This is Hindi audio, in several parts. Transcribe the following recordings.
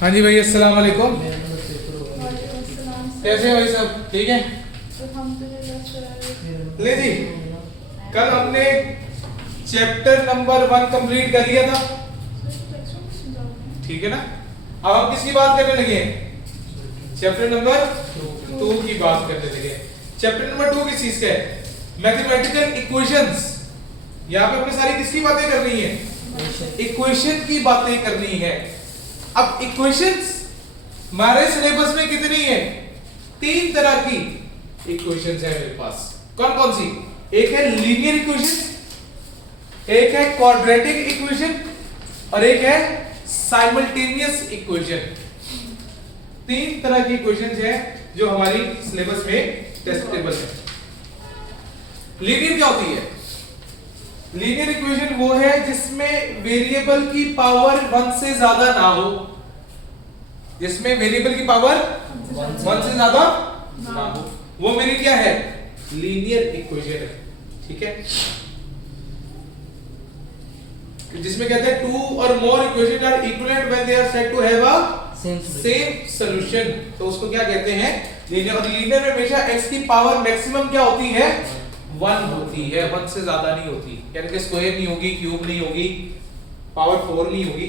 हाँ जी भाई, अस्सलाम वालेकुम। वालेकुम कैसे हो भाई सब? ठीक है। ले जी, कल हमने चैप्टर नंबर 1 कंप्लीट कर लिया था, ठीक है ना। अब हम किसकी बात करने लगे हैं? चैप्टर नंबर 2 की बात करने लगे हैं। चैप्टर नंबर 2 किस चीज का है? Mathematical equations. यहाँ पे हमने सारी किसकी बातें करनी है? इक्वेशन की बातें करनी है। अब इक्वेशंस हमारे सिलेबस में कितनी है? 3 तरह की इक्वेशंस है मेरे पास। कौन कौन सी? एक है लीनियर इक्वेशन, एक है क्वाड्रेटिक इक्वेशन और एक है साइमल्टेनियस इक्वेशन। 3 तरह की इक्वेशंस है जो हमारी सिलेबस में टेस्टेबल है। लीनियर क्या होती है? लीनियर इक्वेशन वो है जिसमें वेरिएबल की पावर 1 से ज्यादा ना हो, जिसमें वेरिएबल की पावर 1 से ज्यादा ना हो, वो मेरी क्या है? लीनियर इक्वेशन है, ठीक है। जिसमें कहते हैं 2 or more equation are equivalent when they are said to have a same solution, तो उसको क्या कहते हैं? लीनियर। और लीनियर में हमेशा x की पावर मैक्सिमम क्या होती है? 1 होती है, 1 से ज्यादा नहीं होती। यानी कि स्क्वायर नहीं होगी, क्यूब नहीं होगी, पावर 4 नहीं होगी।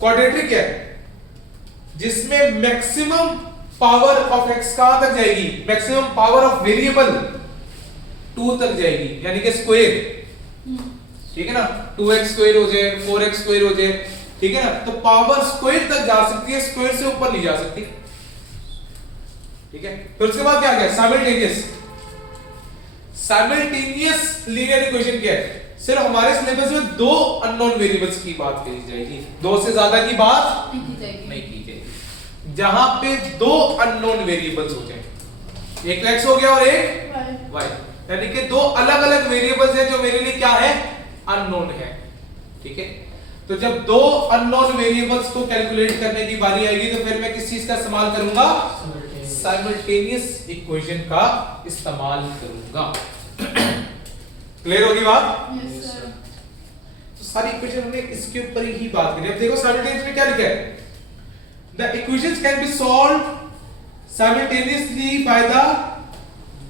क्वाड्रेटिक है जिसमें मैक्सिमम पावर ऑफ x कहां तक जाएगी? मैक्सिमम पावर ऑफ वेरिएबल 2 तक जाएगी, यानी कि स्क्वायर, ठीक है ना। 2x स्क्वायर हो जाए, 4x स्क्वायर हो जाए, ठीक है ना। तो पावर स्क्वायर तक जा सकती है, स्क्वायर से ऊपर नहीं जा सकती, ठीक है। फिर उसके बाद क्या आ गया? साइमल्टेनियस। साइमल्टेनियस लीनियर इक्वेशन क्या है? सिर्फ हमारे सिलेबस में 2 अननोन वेरिएबल्स की बात करी जाएगी, 2 से ज्यादा की बात नहीं की जाएगी। जहां पे 2 अननोन वेरिएबल्स हो जाए, एक x हो गया और एक y, यानी कि 2 अलग अलग वेरिएबल्स हैं जो मेरे लिए क्या है? अननोन है, ठीक है। तो जब 2 अननोन वेरिएबल्स को कैलकुलेट करने की बारी आएगी तो फिर मैं किस चीज का इस्तेमाल करूंगा? साइमल्टेनियस इक्वेशन का इस्तेमाल करूंगा। क्लियर होगी बात? Yes sir. तो सारी इक्वेशन हमने इसके ऊपर ही बात करी। अब देखो साइमल्टेनियस में क्या लिखा है? The equations can be solved simultaneously by the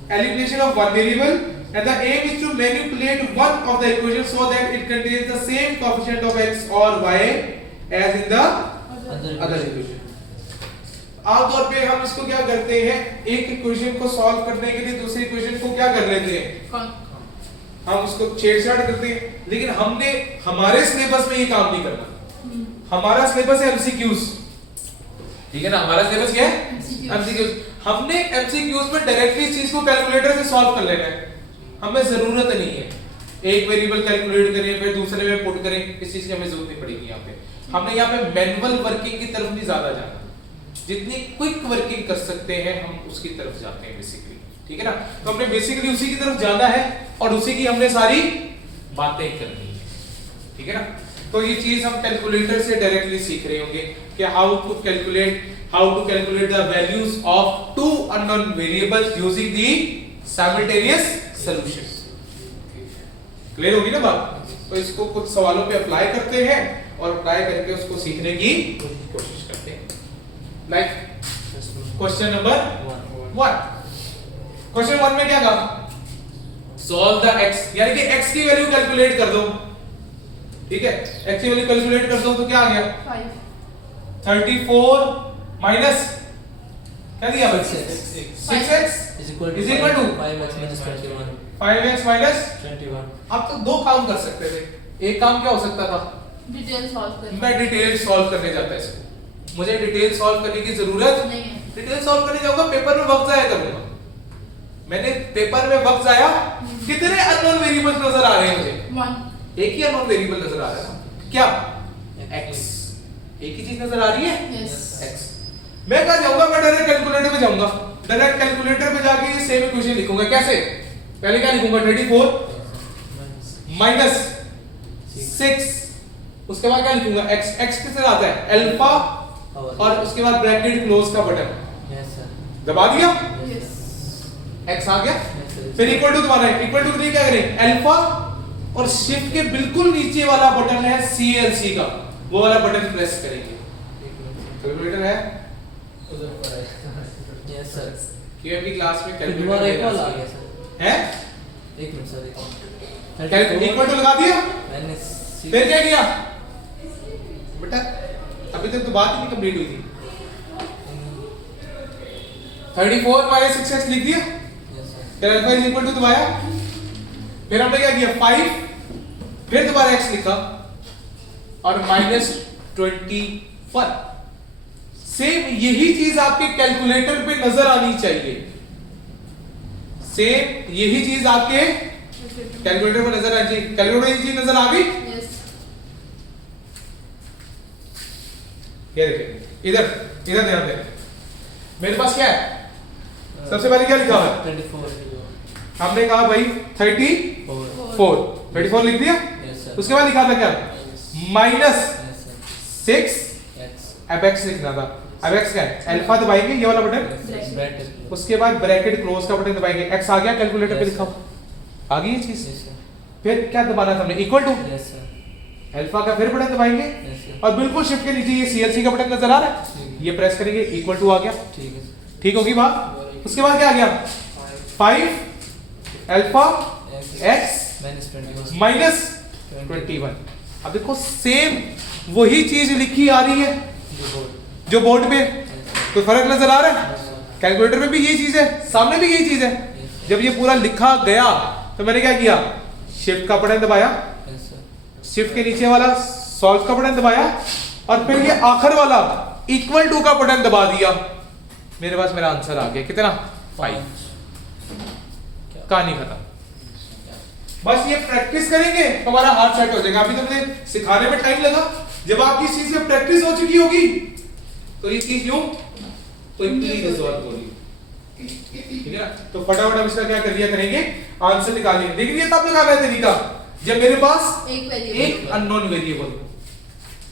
elimination of one variable, and the aim is to manipulate one of the equations so that it contains the same coefficient of x or y as in the other equation. आमतौर पे हम इसको क्या करते हैं? एक इक्वेशन को सॉल्व करने के लिए दूसरी इक्वेशन को क्या कर लेते हैं? हम उसको छेड़छाड़ करते हैं, लेकिन हमने हमारे सिलेबस में ये काम नहीं करना। हमारा सिलेबस है एमसीक्यूज, ठीक है ना। हमारा सिलेबस क्या है? एमसीक्यूज। हमने एमसीक्यूज में डायरेक्टली इस चीज को कैलकुलेटर से सॉल्व कर लेना है, हमें जरूरत नहीं है एक वेरिएबल कैलकुलेट करें फिर दूसरे में पुट करें, इस चीज की हमें जरूरत नहीं पड़ेगी। यहाँ पे हमने यहाँ पे मैनुअल वर्किंग की तरफ नहीं ज्यादा जाना, जितनी क्विक वर्किंग कर सकते हैं हम उसकी तरफ जाते हैं बेसिकली, ठीक है ना। तो हमने बेसिकली उसी की तरफ जाना है और उसी की हमने सारी बातें करनी है, ठीक है ना। तो ये चीज हम कैलकुलेटर से डायरेक्टली सीख रहे होंगे कि how to calculate the values of 2 unknown variables using the simultaneous solution. Clear होगी ना बात? तो इसको कुछ सवालों पे अप्लाई करते हैं और अप्लाई करके उसको सीखने की कोशिश करते हैं। Like question number 1। क्वेश्चन 1 में क्या कहा? सॉल्व द x, यानी कि x की वैल्यू कैलकुलेट कर दो, ठीक है। x की वैल्यू कैलकुलेट कर दो तो क्या आ गया? 34 माइनस क्या दिया बच्चे? 6x is equal to 5x minus 21। आप तो 2 काम कर सकते थे। एक काम क्या हो सकता था? डिटेल सॉल्व करना। मैं डिटेल सॉल्व करने जाता इसको, मुझे डिटेल सॉल्व करने की जरूरत नहीं है। डिटेल सॉल्व करने जाऊंगा पेपर में वक्त जाया करूंगा। मैंने पेपर में वक्त जाया, कितने अननोन वेरिएबल्स नजर आ रहे हैं मुझे? 1। एक ही अननोन वेरिएबल नजर आ रहा है ना, क्या? x। एक ही चीज नजर आ रही है, यस। x। मैं कहां जाऊंगा? मैं डायरेक्ट कैलकुलेटर पे जाऊंगा। डायरेक्ट कैलकुलेटर पे जाके ये सेम इक्वेशन लिखूंगा। कैसे? पहले क्या लिखूंगा? 34 माइनस 6, उसके बाद क्या लिखूंगा? x। x किससे आता है? अल्फा, और उसके बाद ब्रैकेट क्लोज का बटन दबा दिया, यस। x आ गया। फिर इक्वल टू दबाना है। इक्वल टू के लिए क्या करें? अल्फा, और शिफ्ट के बिल्कुल नीचे वाला बटन है CLC का, वो वाला बटन प्रेस करेंगे। कैलकुलेटर है उधर पर है। Yes sir. क्यूएम की क्लास में दोबारा कैलकुलेटर एक कॉल आ गया सर। है एक मिनट सर, एक इक्वल टू लगा दिया मैंने फिर क्या किया बेटा अभी तक तो बात ही नहीं कंप्लीट हुई थी 34 माइनस 6x लिख दिया यस सर। फिर अल्फा इज इक्वल टू दबाया फिर हमने क्या किया 5 फिर दोबारा x लिखा और -21 सेम यही चीज आपके कैलकुलेटर पे नजर आनी चाहिए सेम यही चीज आपके कैलकुलेटर पे नजर आनी चाहिए कैलकुलेटर में ये चीज नजर आ गई यस ये देखिए इधर इधर ध्यान दें मेरे पास क्या है सबसे पहले क्या लिखा हुआ है 24 हमने कहा भाई 34 लिख दिया यस सर। उसके बाद लिखा था क्या माइनस यस सर। 6 एक्स अब x लिखना था अब x क्या है अल्फा दबाएंगे ये वाला बटन ब्रैकेट उसके बाद ब्रैकेट क्लोज का बटन दबाएंगे x आ गया कैलकुलेटर पे Yes, लिखा हुआ आ गई ये चीज यस सर। फिर क्या दबाना था हमने equal to yes sir. Alpha का फिर बटन दबाएंगे यस सर। और बिल्कुल शिफ्ट के नीचे ये CLC का बटन नजर आ रहा है ये प्रेस करेंगे इक्वल टू आ गया ठीक है सर। ठीक होगी बात उसके बाद क्या आ गया 5 अल्फा x -21 माइनस 21 अब देखो सेम वही चीज लिखी आ रही है जो बोर्ड पे कोई फर्क नजर आ रहा है कैलकुलेटर में भी यही चीज है सामने भी यही चीज है जब ये पूरा लिखा गया तो मैंने क्या किया शिफ्ट का बटन दबाया यस सर। शिफ्ट के नीचे वाला सॉल्व का बटन दबाया और फिर ये आखिर वाला इक्वल टू का बटन दबा दिया मेरे पास मेरा आंसर आ गया कितना 5 कहानी खत्म बस ये प्रैक्टिस करेंगे हमारा हाथ सेट हो जाएगा अभी तुमने सिखाने में टाइम लगा जब आपकी इस चीज में प्रैक्टिस हो चुकी होगी तो ये चीज यूं तो इतनी रिजॉल्व होगी ठीक है ना तो फटाफट हम इसका क्या कर लिया करेंगे आंसर निकालेंगे लेकिन ये तब निकालना है तरीका जब मेरे पास एक वेरिएबल एक अननोन वेरिएबल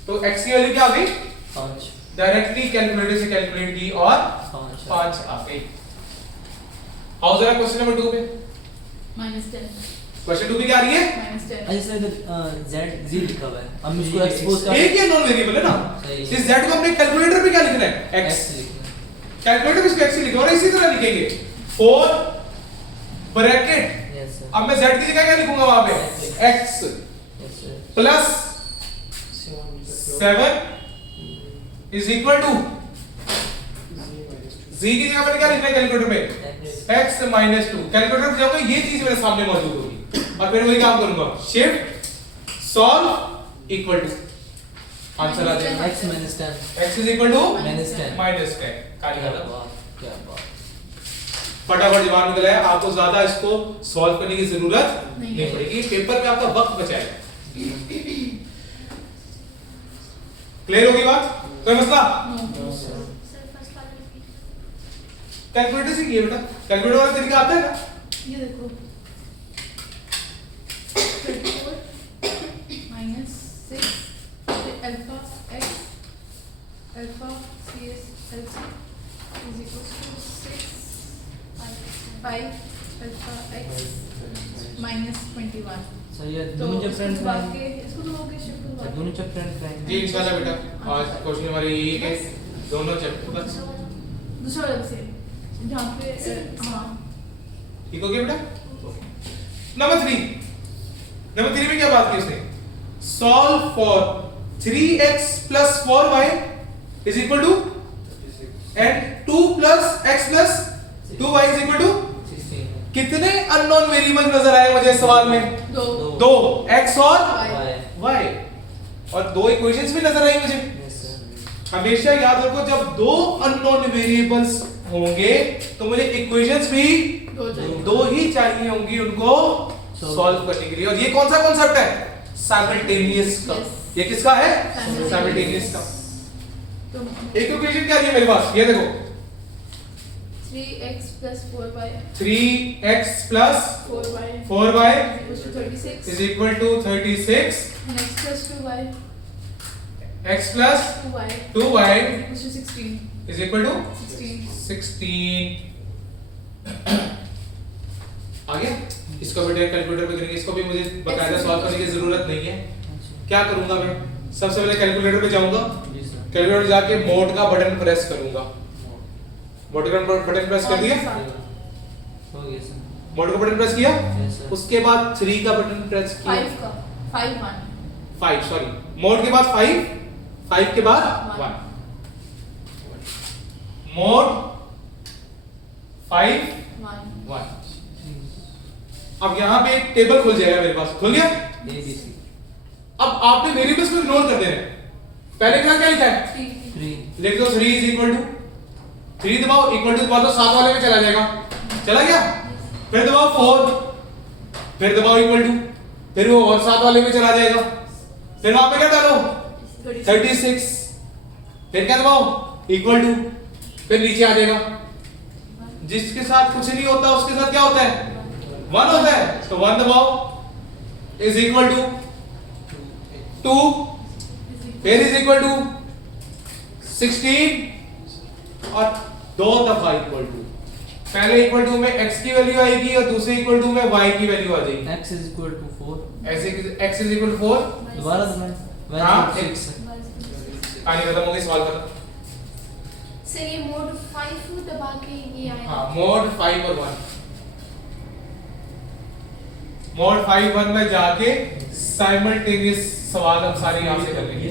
तो x की वैल्यू क्या आ गई 5 डायरेक्टली कैलकुलेटर से कैलकुलेट की और 5 आ गई आओ जरा क्वेश्चन नंबर 2 पे -10 क्वेश्चन 2 पे क्या आ रही है -10 अच्छा सर इधर z z लिखा हुआ है हम इसको एक्सपोज कर एक ही नॉन वेरिएबल है ना सही है। इस z को हमने कैलकुलेटर पे क्या लिखना है x x लिखना है। कैलकुलेटर में इसको x ही लिखो और इसी तरह लिखेंगे 4 ब्रैकेट यस सर। अब मैं z की जगह क्या लिखूंगा वहां पे x yes sir. Plus 7 is equal to z की जगह मैंने क्या लिखना है कैलकुलेटर में x माइनस 2 कैलकुलेटर पे जाऊंगा ये चीज मेरे सामने मौजूद होगी और फिर वही काम करूंगा shift solve equal to answer आ जाएगा x -10 x is equal to -10 -10 क्या बात क्या बात। फटाफट जवाब निकला है आपको ज्यादा इसको सॉल्व करने की जरूरत नहीं नहीं पड़ेगी पेपर में आपका वक्त बचाएगा क्लियर होगी बात कोई मसला नो सर। कैलकुलेटर से किए बेटा कैलकुलेटर वाला तरीका आता है ना ये देखो 34 -6 alpha x alpha cs LC is equals to 6 5 alpha x -21 sir ये तो दोनों जब इसको फ्रेंड्स दबा हैं के इसको दबाओगे शिफ्ट को दबा के दोनों जब फ्रेंड्स हैं जी इंशाल्लाह बेटा आज क्वेश्चन हमारे ये है दोनों चैप्टर बस दूसरा वाला से जहाँ पे हाँ ठीक हो गया बेटा नंबर 3 में क्या बात की उसने solve for 3x plus 4y is equal to and 2 plus x plus 2y is equal to 16 कितने अननोन वेरिएबल नजर आए मुझे इस सवाल में दो दो x और y y और दो इक्वेशंस भी नजर आई मुझे यस सर। हमेशा याद रखो जब दो अननोन वेरिएबल्स होंगे तो मुझे इक्वेशंस भी दो चाहिए दो ही चाहिए होंगी उनको सॉल्व करने के लिए और ये कौन सा कॉन्सेप्ट है साइमल्टेनियस का Yes. ये किसका है Simultaneous. साइमल्टेनियस का तो एक इक्वेशन क्या है मेरे पास ये देखो 3x plus 4y 3x plus 4y 4y equals to 36 is equal to 36 and x plus 2y x plus 2y 2y equals to 16 is equal to 16 आ गया इसको बेटा कैलकुलेटर पे करेंगे इसको भी मुझे बकायदा सॉल्व करने की जरूरत नहीं है क्या करूंगा मैं सबसे पहले कैलकुलेटर पे जाऊंगा, जी सर। कैलकुलेटर जाके मोड का बटन प्रेस करूंगा। मोड का बटन प्रेस कर दिया, हो गया सर। मोड का बटन प्रेस किया, Yes, sir. उसके बाद 3 का बटन प्रेस किया, 5 का 5 1 5 सॉरी, मोड के बाद 5, 5 के बाद One. 1, मोड 5 1 1। अब यहाँ पे एक टेबल खुल जाएगा मेरे पास, खुल गया। ABC अब आपने वेरिएबल्स को इग्नोर कर देना है। पहले क्या क्या लिखा है, 3 3 लिख दो 3 इज इक्वल टू, 3 दबाओ, इक्वल टू दबा दो, 7 वाले में चला जाएगा, चला गया। फिर दबाओ 4, फिर दबाओ इक्वल टू, फिर वो और 7 वाले में चला जाएगा। फिर वहां पे क्या डालो 36, फिर क्या दबाओ इक्वल टू, फिर नीचे आ जाएगा। जिसके साथ कुछ नहीं होता उसके साथ क्या होता है, 1 होता है, तो 1 दबाओ इज इक्वल टू 2, फिर इज इक्वल टू 16 और 2 दफा इक्वल टू। पहले इक्वल टू में x की वैल्यू आएगी और दूसरे इक्वल टू में y की वैल्यू आ जाएगी। x is equal to 4 ऐसे x इज इक्वल टू 4, दोबारा दबाएं हाँ, वैल्यू 6 कहानी खत्म हो गई, सवाल खत्म। सर ये मोड 5 दबा के ये आएगा। हाँ, मोड 5 और 1, मोड 5 1 में जाके साइमल्टेनियस सवाल हम सारे यहां से कर लेंगे।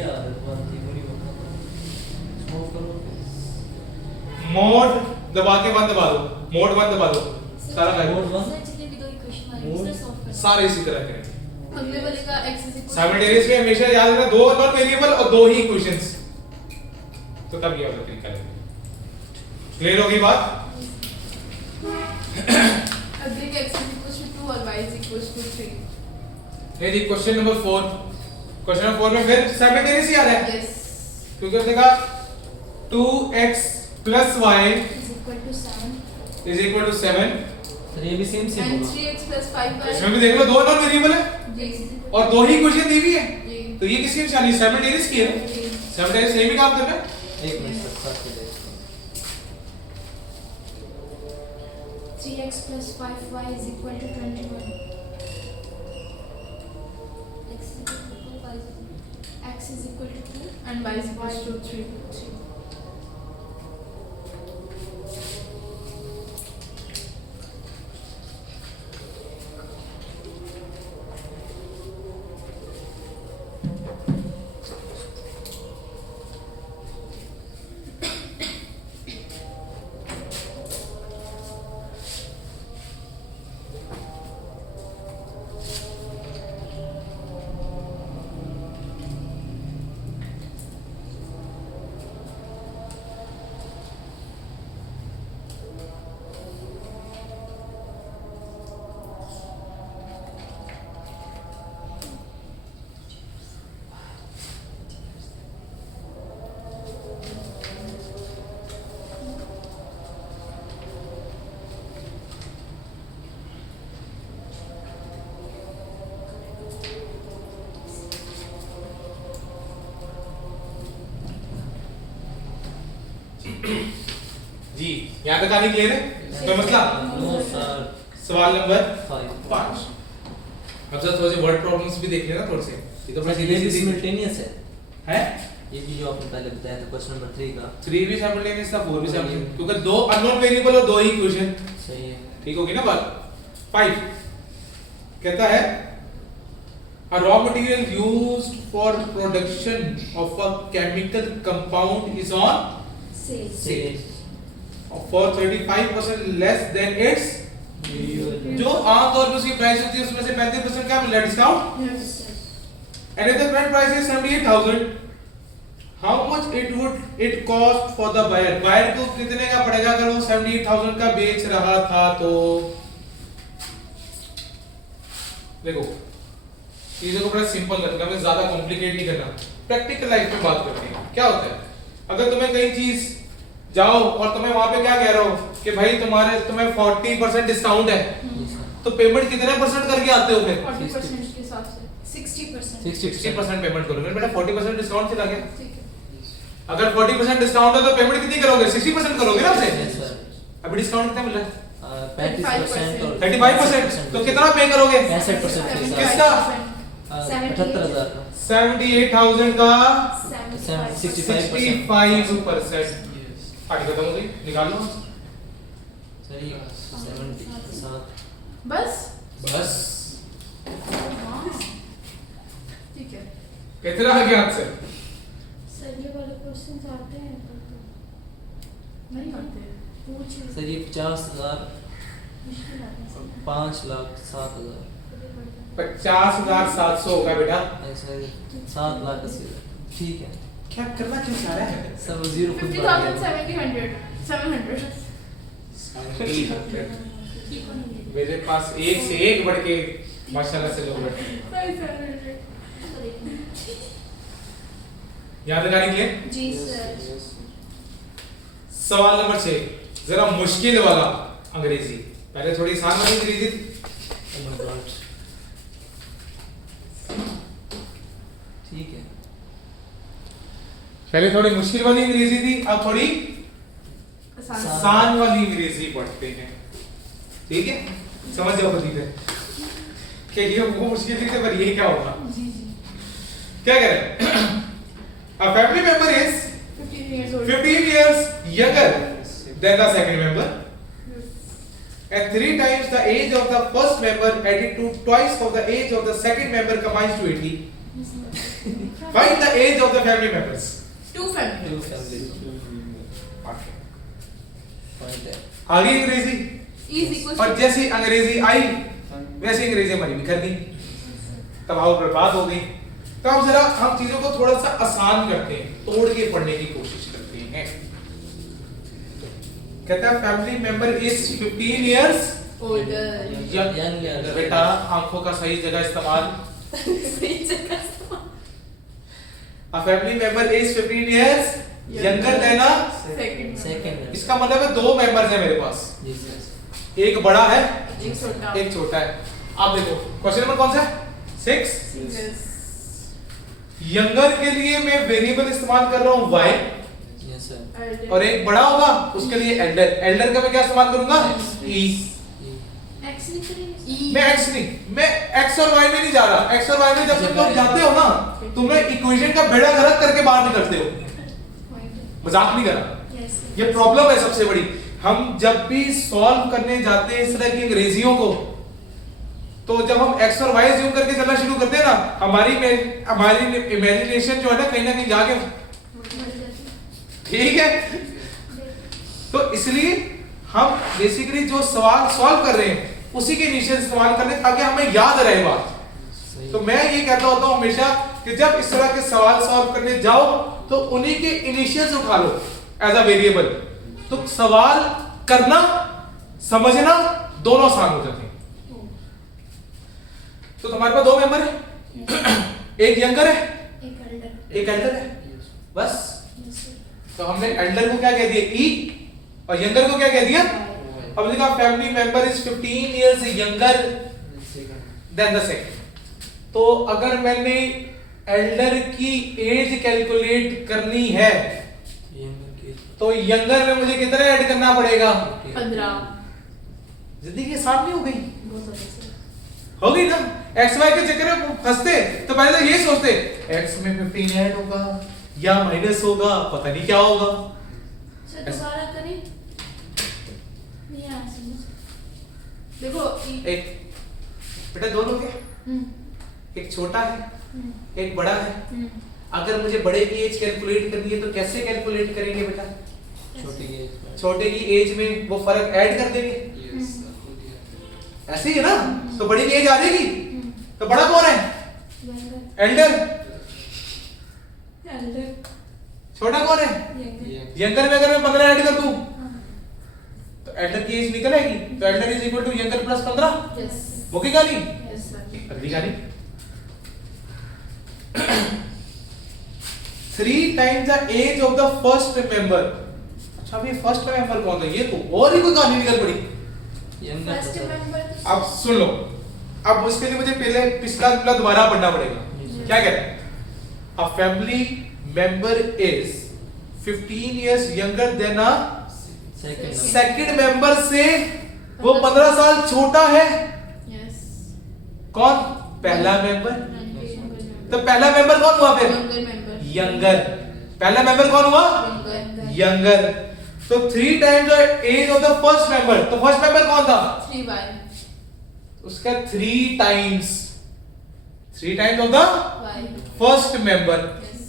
मोड दबा के 1 दबा दो, मोड 1 दबा दो, सारा मोड करेंगे, 1 सर जितने भी दो इक्वेशन आ रहे हैं मोड सर सॉल्व कर। सारे इसी तरह करेंगे। अगले वाले का x साइमल्टेनियस में हमेशा याद रखना 2 अननोन वेरिएबल और 2 ही इक्वेशंस, तो तब ये वाला तरीका है। क्लियर होगी बात? अगले का x 2 और y 3 ये जी क्वेश्चन नंबर 4, क्वेश्चन नंबर 4 में फिर साइमल्टेनियस ही आ रहा है, यस क्योंकि हमने कहा 2x plus y is equal to 7। is equal to 7। Sir ये भी सेम सेम एंड होगा 3x 5y इसमें भी देख लो 2 अननोन वेरिएबल है जी और 2 ही इक्वेशन दी हुई है, जी तो ये किसकी निशानी, साइमल्टेनियस की है। साइमल्टेनियस सेम ही काम कर रहा है। एक मिनट सर साथ में देखो 3x plus 5y is equal to 21। x is equal to 2 and y is equal to 3 जी यहाँ तक कहानी क्लियर है, कोई मसला? नो सर सवाल नंबर 5 5। अब सर थोड़े से वर्ड प्रॉब्लम्स भी देख लेना थोड़े से, ये तो बड़ा ये भी सिमल्टेनियस है। ये भी जो आपने पहले बताया था क्वेश्चन नंबर 3 का 3 भी साइमल्टेनियस था, 4 भी साइमल्टेनियस, क्योंकि 2 अननोन वेरिएबल और 2 ही इक्वेशन, सही है ठीक होगी ना बात। 5 कहता है a raw material used for production of a chemical compound is on sale। for 35% less than its, जो आमतौर पर उसकी प्राइस होती है उसमें से 35% क्या मिल रहा है discount, yes and if the current price is 78,000, how much it would it cost for the buyer, buyer को कितने का पड़ेगा अगर वो 78,000 का बेच रहा था। तो देखो चीजों को बड़ा सिंपल रखना, हमें ज्यादा कॉम्प्लिकेट नहीं करना, प्रैक्टिकल लाइफ में बात करते हैं। क्या होता है अगर तुम्हें कहीं चीज जाओ और तुम्हें वहां पे क्या कह रहा हो कि भाई तुम्हें 40% डिस्काउंट है, तो पेमेंट कितने परसेंट करके आते हो फिर? 40% के हिसाब से 60%। 60% पेमेंट करोगे, बेटा 40% डिस्काउंट चला गया। ठीक है अगर 40% डिस्काउंट है तो पेमेंट कितनी करोगे, 60% करोगे ना Yes, उसे। sir. अभी डिस्काउंट कितना मिल रहा है? 35% और 35%, तो कितना पे करोगे? 65% किसका? 78,000 का 78,000 का 65%. 65%. आगे खत्म हो गई, निकाल लो। सर ये 77 बस बस हाँ ठीक है। कितना आ गया आंसर? सर ये वाले क्वेश्चंस आते हैं तो नहीं करते पूछ सर ये 50,000 मुश्किल आते हैं सर। 5,07,000 50,700 होगा बेटा। ऐसा 7,80,000 ठीक है। क्या करना क्या चाह रहा है? सर वो जीरो खुद 50,000 700 700 मेरे पास एक से एक बढ़ के माशाल्लाह से लोग बैठे हैं। सही 700 याद लगाने के लिए जी सर। सवाल नंबर 6 जरा मुश्किल वाला अंग्रेजी। पहले थोड़ी आसान वाली अंग्रेजी थी। Oh my God। ठीक है। पहले थोड़ी मुश्किल वाली अंग्रेजी थी, अब थोड़ी आसान आसान वाली अंग्रेजी पढ़ते हैं। ठीक है, समझ जाओ खुद है कि ये वो मुश्किल थी पर ये क्या होगा। जी जी क्या कह रहे हैं? A family member is 15 years old 15 years younger than the second member and 3 times the age of the first member added to twice of the age of the second member combines to 80. Find the age of the family members. two family Two families। Find that। आगे अंग्रेजी is equals और to जैसी अंग्रेजी आई वैसी अंग्रेजी हमारी बिखर गई, तबाह बर्बाद हो गई। तो अब जरा हम चीजों को थोड़ा सा आसान करते हैं, तोड़ के पढ़ने की कोशिश करते हैं। कहता है family member is 15 years older Young। बेटा आंखों का सही जगह इस्तेमाल। सही जगह A family member is 15 years younger than a second इसका मतलब है दो मेंबर्स हैं मेरे पास, जी सर। एक बड़ा है एक छोटा एक छोटा है। आप देखो क्वेश्चन नंबर कौन सा है? 6। yes यंगर के लिए मैं वेरिएबल इस्तेमाल कर रहा हूँ y यस सर। elder और एक बड़ा होगा उसके लिए एल्डर। एल्डर का मैं क्या इस्तेमाल करूंगा? e। एक्स लिख रहे हैं E मैं x नहीं, मैं x और y में नहीं जा रहा। x और y में जब तुम लोग जाते हो ना तुम लोग इक्वेशन का बेड़ा गर्क करके बाहर निकलते हो। मजाक नहीं कर रहा, यस ये प्रॉब्लम है सबसे बड़ी। हम जब भी सॉल्व करने जाते हैं इस तरह की अंग्रेजियों को, तो जब हम x और y ज्यूम करके चलना शुरू करते हैं ना, हमारी इमेजिनेशन जो है ना कहीं जाके ठीक है। तो इसलिए हम बेसिकली जो सवाल सॉल्व कर रहे हैं उसी के इनिशियल इस्तेमाल कर रहे हैं ताकि हमें याद रहे बात। सही। तो मैं ये कहता होता हूं हमेशा कि जब इस तरह के सवाल सॉल्व करने जाओ तो उन्हीं के इनिशियल्स उठा लो एज अ वेरिएबल, तो सवाल करना समझना दोनों आसान हो जाते हैं। तो तुम्हारे पास दो मेंबर है, एक यंगर है एक एल्डर एक एल्डर है, बस। यस तो हमने एल्डर को क्या कह दिया ई और यंगर को क्या कह दिया। अब देखा family member is 15 years younger than the second. तो अगर मैंने एल्डर की एज कैलकुलेट करनी है तो यंगर में मुझे कितना ऐड करना पड़ेगा? 15 जिंदगी आसान नहीं हो गई? बहुत अच्छा सर। हो गई ना। एक्स वाई के चक्कर में फंसते तो पहले तो ये सोचते एक्स में 15 ऐड होगा या माइनस होगा, पता नहीं क्या होगा। सर दोबारा करें नहीं आ समझ। देखो एक बेटा दो लोग हैं, एक छोटा है एक बड़ा है। अगर मुझे बड़े की एज कैलकुलेट करनी है तो कैसे कैलकुलेट करेंगे बेटा? छोटे की एज में वो फर्क ऐड कर देंगे, ऐसे ही है ना। तो बड़ी की एज आ जाएगी तो बड़ा कौन है? Younger Elder. एल्डर छोटा कौन है? यंगर यंगर में अगर मैं 15 ऐड कर दूं तो एल्डर की एज निकल आएगी। तो elder is equal to younger plus 15। Yes वो की गाली यस सर अगली गाली 3 times the age of the first member। अच्छा अभी फर्स्ट मेंबर कौन था? ये तो और ही कोई कहानी निकल पड़ी। फर्स्ट मेंबर अब सुन लो, अब उसके लिए मुझे पहले पिछला जुमला दोबारा पढ़ना पड़ेगा। क्या कहते हैं? A family member is 15 years younger than a second member से वो 15 साल छोटा है। यस कौन? पहला मेंबर। तो पहला मेंबर कौन हुआ फिर? younger member, younger. पहला मेंबर कौन हुआ? younger, younger. तो 3 times the age of the first member. तो फर्स्ट मेंबर कौन था? 3y, उसका 3 times of the y, first member. yes,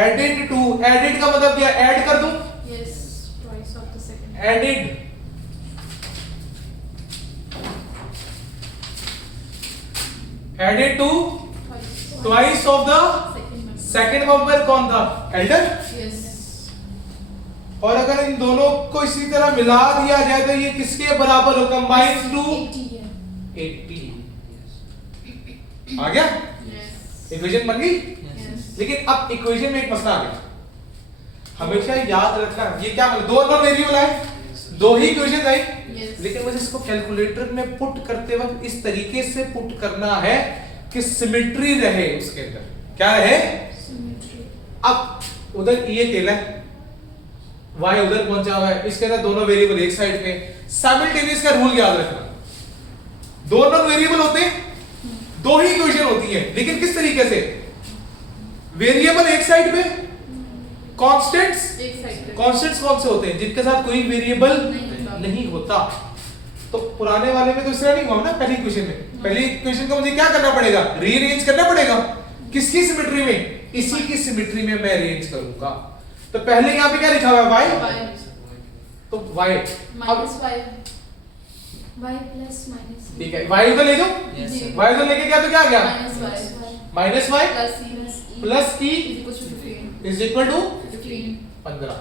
added to, added का मतलब क्या? ऐड कर दूं? yes, twice of the second, added, added to twice of the second member, second member. कौन था? एल्डर। yes, और अगर इन दोनों को इसी तरह मिला दिया जाए तो ये किसके बराबर हो? कंबाइंस टू 80 है 80। आ गया? yes, इक्वेशन बन गई। yes, लेकिन अब इक्वेशन में एक मसला आ गया, हमेशा याद रखना ये क्या मतलब, दो नॉन वेरिएबल है, दो ही इक्वेशन आई, yes, लेकिन मुझे इसको कैलकुलेटर में पुट करते वक्त इस तरीके से पुट करना है कि सिमेट्री रहे उसके अंदर। क्या रहे? symmetry अब उधर ये अकेला है, y उधर पहुंचा हुआ है, इसके अंदर दोनों वेरिएबल एक साइड पे। साइमल्टेनियस का रूल याद रखना, दो नॉन वेरिएबल होते हैं, दो ही इक्वेशन होती है, लेकिन किस तरीके से? वेरिएबल एक साइड पे, कांस्टेंट्स, एक साइड पे, कांस्टेंट्स कौन से होते हैं? जिनके साथ कोई वेरिएबल नहीं होता। तो पुराने वाले में तो इस तरह नहीं हुआ ना। पहली इक्वेशन में, पहली इक्वेशन को मुझे क्या करना पड़ेगा? रीअरेंज करना पड़ेगा। किसकी सिमेट्री में? इसी की सिमेट्री में मैं अरेंज करूंगा। तो पहले यहाँ पे क्या लिखा हुआ है? y, y, तो y minus y, y plus minus c ठीक है, y उधर ले जाओ, Yes, sir. y उधर लेके क्या तो क्या आ गया? minus y, minus y plus e, plus e is equal to 15, is equal to 15, 15।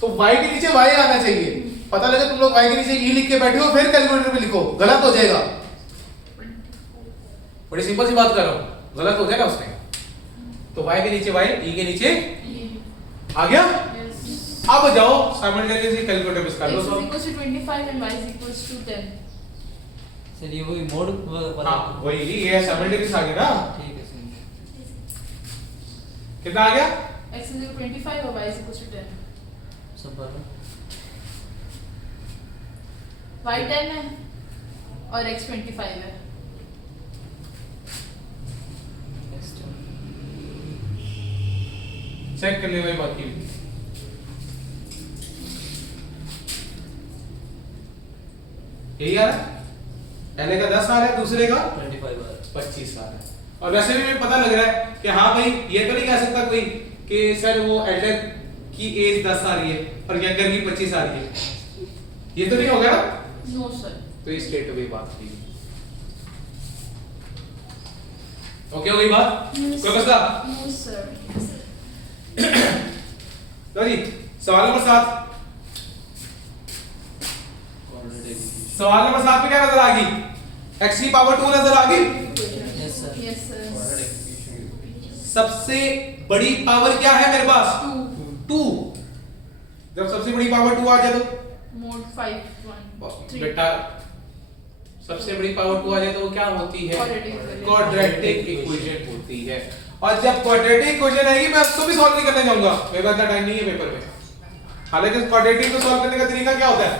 तो y के नीचे y आना चाहिए। पता लगे तुम लोग y के नीचे e लिख के बैठे हो, फिर कैलकुलेटर पे लिखो, गलत हो जाएगा। बड़ी सिंपल सी बात कर रहा हूं, गलत हो जाएगा उसमें। तो y के नीचे y, e के नीचे e, आ गया। yes, अब जाओ साइमल्टेनियसली कैलकुलेटर पे कर x लो is सब। equal to 25 and y is equal to 10, sir ये वही मोड वाला। हाँ वही, ये साइमल्टेनियस आ गया ना। ठीक है सर। कितना आ गया? x is equal to 25 और y is equal to 10, सब बराबर। y 10 है और x 25 है, नेक्स्ट चेक करने वाली बात की। यही आ रहा है, पहले का 10 आ रहा है, दूसरे का 25 25 आ रहा है। और वैसे भी मुझे पता लग रहा है कि हाँ भाई ये तो नहीं कह सकता कोई कि सर वो एल्डर की एज 10 आ रही है और यंगर की 25 आ रही है, ये तो नहीं होगा ना। no sir, तो ये स्ट्रेट अवे बात थी। ओके हो गई बात? कोई मसला? no sir, लो जी, सवाल नंबर 7। सवाल नंबर 7 पे क्या नजर आ गई? x की पावर 2 नजर आ गई। Yes sir. yes sir, सबसे बड़ी पावर क्या है मेरे पास? 2, 2। जब सबसे बड़ी पावर 2 आ जाए तो mod 5, 1, 3, बेटा सबसे बड़ी पावर 2 आ जाए तो वो क्या होती है? Quadratic क्वाड्रेटिक इक्वेशन होती है। और जब क्वाड्रेटिक इक्वेशन आएगी मैं उसको भी सॉल्व नहीं करने जाऊंगा, मेरे पास इतना टाइम नहीं है पेपर में। हालांकि क्वाड्रेटिक को सॉल्व करने का तरीका क्या होता है?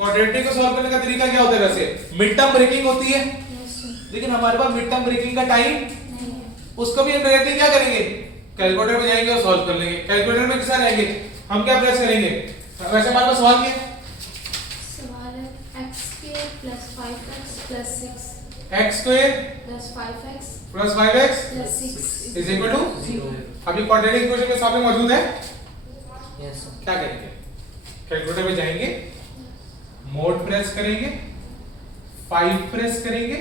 क्वाड्रेटिक को सॉल्व करने का तरीका क्या होता है? वैसे मिड टर्म ब्रेकिंग होती है, yes sir लेकिन हमारे पास मिड टर्म ब्रेकिंग का टाइम, नहीं है उसको भी हम डायरेक्टली क्या करेंगे? कैलकुलेटर में जाएंगे और सॉल्व कर लेंगे। कैलकुलेटर में किसका रहेंगे? हम क्या प्रेस करेंगे? वैसे हमारे पास सवाल क्या है? सवाल है x square plus 5x plus 6 x square plus 5x plus 5x plus 6 is equal to 0। अभी क्वाड्रेटिक इक्वेशन में सामने मौजूद है। Yes sir. क्या करेंगे? कैलकुलेटर में जाएंगे, मोड प्रेस करेंगे, 5 प्रेस करेंगे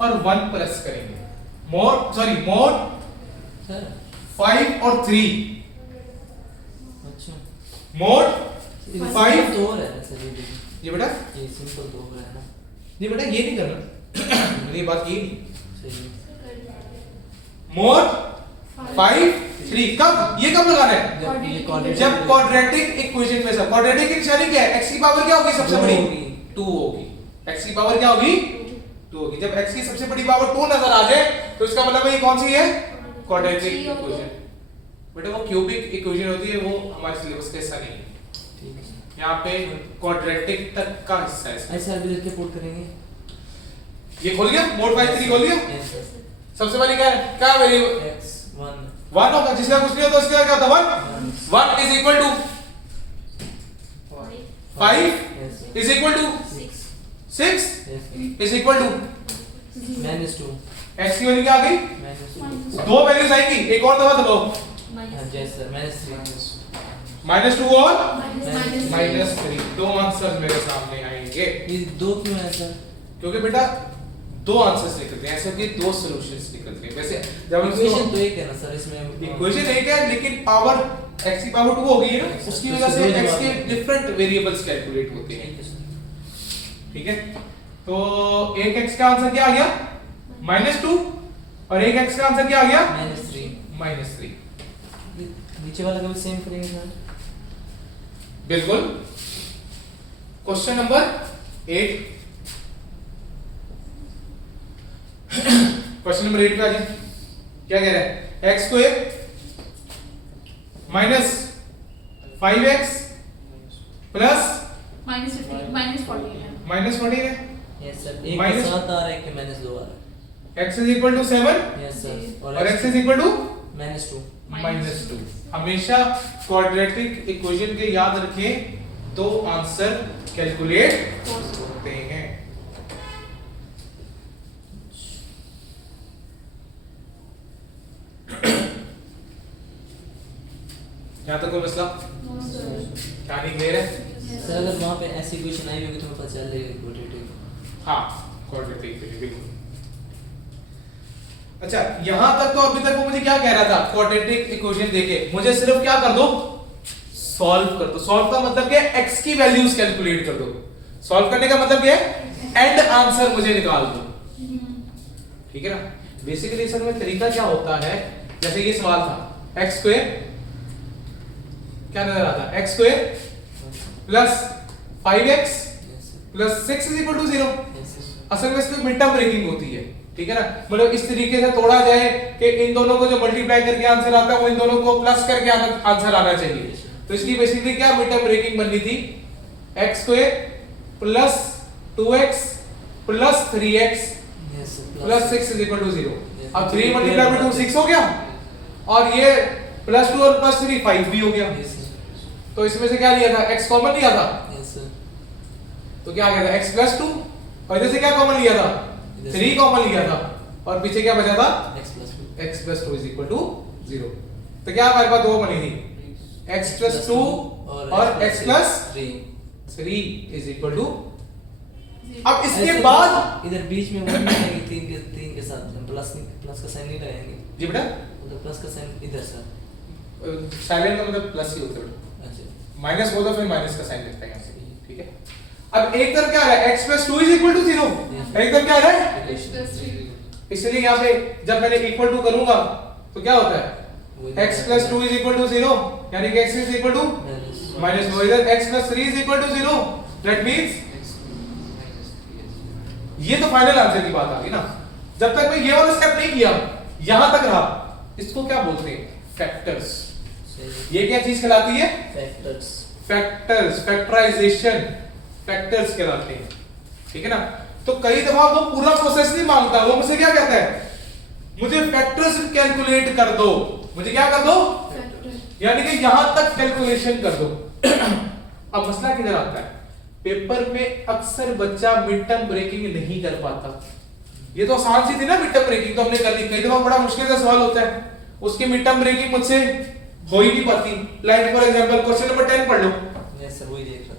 और 1 प्रेस करेंगे। मोड सर 5 और 3, अच्छा मोड 5। दो हो रहा है ना सर, ये देखिए, ये बेटा, ये सिंपल दो हो रहा है ना। ये बेटा ये नहीं करना मेरी बात ये नहीं। सही है। मोड 5 3 कब? ये कब लगाना है? जब ये quadratic जब क्वाड्रेटिक इक्वेशन में सब क्वाड्रेटिक की निशानी क्या है? x की पावर क्या होगी सबसे दो बड़ी? होगी। 2 होगी। x की पावर क्या होगी? 2 होगी। जब x की सबसे बड़ी पावर 2 नजर आ जाए तो इसका मतलब ये कौन सी है? Quadratic equation. बेटा वो क्यूबिक इक्वेशन होती है, वो हमारे सिलेबस का हिस्सा नहीं है। ठीक है सर। यहाँ पे क्वाड्रेटिक तक का हिस्सा है इसका। ऐसे अभी लिख के पुट करेंगे। ये खोल गया, मोड 5 3 खोल गया। Yes, sir. सबसे पहले क्या है, क्या वेरिएबल X 1. 1 होगा, जिसका कुछ नहीं होता उसका क्या होता है 1 is equal to 5 Yes, sir. Is equal to 6. 6 Yes, sir. Is equal to -2. x की वैल्यू क्या आ गई, -2. दो वैल्यूज आएंगी, एक और दबा दो, Yes, sir. -3. -2 और माइनस -3, दो आंसर मेरे सामने आएंगे। ये 2 क्यों है सर? क्योंकि बेटा दो आंसर्स निकलते हैं, ऐसे कि दो सॉल्यूशंस निकलते हैं। वैसे जब हम इक्वेशन तो एक है ना सर इसमें? इक्वेशन एक है, लेकिन पावर x की पावर 2 हो गई है ना, उसकी वजह से x के डिफरेंट वेरिएबल्स कैलकुलेट होते हैं। ठीक है, तो एक x का आंसर क्या आ गया -2 और एक x का आंसर क्या आ गया -3. -3। नीचे वाला का भी सेम करेंगे सर? बिल्कुल। क्वेश्चन नंबर 8, क्वेश्चन नंबर 8 पे आ जाए, क्या कह रहा है, x स्क्वायर -5x प्लस -40 है। -40 है, यस सर। एक Minus- के साथ आ रहा है, एक के -2 आ रहा है। x is equal to 7 yes sir. और x इज इक्वल टू -2. -2। हमेशा क्वाड्रेटिक इक्वेशन के याद रखें, दो आंसर कैलकुलेट होते हैं। यहाँ तक कोई मसला, कहानी क्लियर है? सर अगर वहाँ पे ऐसी इक्वेशन आई होगी तो हमें पता चल जाएगा क्वाड्रेटिक। हाँ, क्वाड्रेटिक इक्वेशन बिल्कुल। अच्छा, यहां तक तो अभी तक वो मुझे क्या कह रहा था, क्वाड्रेटिक इक्वेशन देके मुझे सिर्फ क्या कर दो, सॉल्व कर दो। सॉल्व का मतलब क्या है, x की वैल्यूज कैलकुलेट कर दो। सॉल्व करने का मतलब क्या है, एंड आंसर मुझे निकाल दो। ठीक है ना? बेसिकली सर में तरीका क्या होता है, जैसे ये सवाल था, x स्क्वायर क्या नजर आता है, x square plus 5x yes sir. Plus 6 is equal to 0। Yes sir. असल में इसमें मिड टर्म ब्रेकिंग होती है। ठीक है ना, मतलब इस तरीके से तोड़ा जाए कि इन दोनों को जो मल्टीप्लाई करके आंसर आता है वो इन दोनों को प्लस करके आंसर आना चाहिए। तो इसकी बेसिकली क्या मिड टर्म ब्रेकिंग बननी थी, x square plus 2x plus 3x yes sir. Plus 6 is equal to 0। Yes. अब 3 मल्टीप्लाई बाय 2 6 हो गया, और ये प्लस 2 और प्लस 3 5 भी हो गया। Yes sir. तो इसमें से क्या लिया था, x कॉमन लिया था, यस सर। तो क्या आ गया था x प्लस 2, और इधर से क्या कॉमन लिया था, 3 कॉमन लिया था, और पीछे क्या बचा था, x plus 2 is equal to 0। तो क्या हमारे पास दो बनी थी, x प्लस 2 और x plus 3 is equal to. अब इसके बाद इधर बीच में वो नहीं आएगी, 3 के साथ प्लस का साइन नहीं लगाएंगे। जी बेटा, उधर प्लस का साइन इधर सर। साइलेंट का मतलब प्लस ही होता है बेटा, अच्छा। माइनस होता फिर माइनस का साइन लगता है यहाँ से। ठीक है, अब एक तरफ क्या आ रहा है, x plus 2 is equal to 0, एक तरफ क्या आ रहा है, इसलिए यहाँ पे जब मैंने इक्वल टू करूंगा तो क्या होता है, x plus 2 is equal to 0, यानी कि x is equal to minus 2, इधर x plus 3 is equal to 0, that means ये तो फाइनल आंसर की बात आ गई ना। जब तक मैं ये वाला स्टेप नहीं किया, यहां तक रहा, इसको क्या बोलते हैं, फैक्टर्स। ये क्या चीज कहलाती है, फैक्टर्स। फैक्टर्स, फैक्टराइजेशन, फैक्टर्स कहलाते हैं। ठीक है ना, तो कई दफा वो पूरा प्रोसेस नहीं मांगता, वो मुझसे क्या कहता है, मुझे फैक्टर्स कैलकुलेट कर दो, मुझे क्या कर दो, यानी कि यहां तक कैलकुलेशन कर दो। अब मसला किधर आता है, पेपर में अक्सर बच्चा मिड टर्म ब्रेकिंग नहीं कर पाता। ये तो आसान सी थी ना मिड टर्म ब्रेकिंग, तो हमने कर ली। कई दफा बड़ा मुश्किल का सवाल होता है, उसकी मिड टर्म ब्रेकिंग मुझसे हो ही नहीं पाती। Like for example question number 10 पढ़ लो। यस सर, वही देख रहा।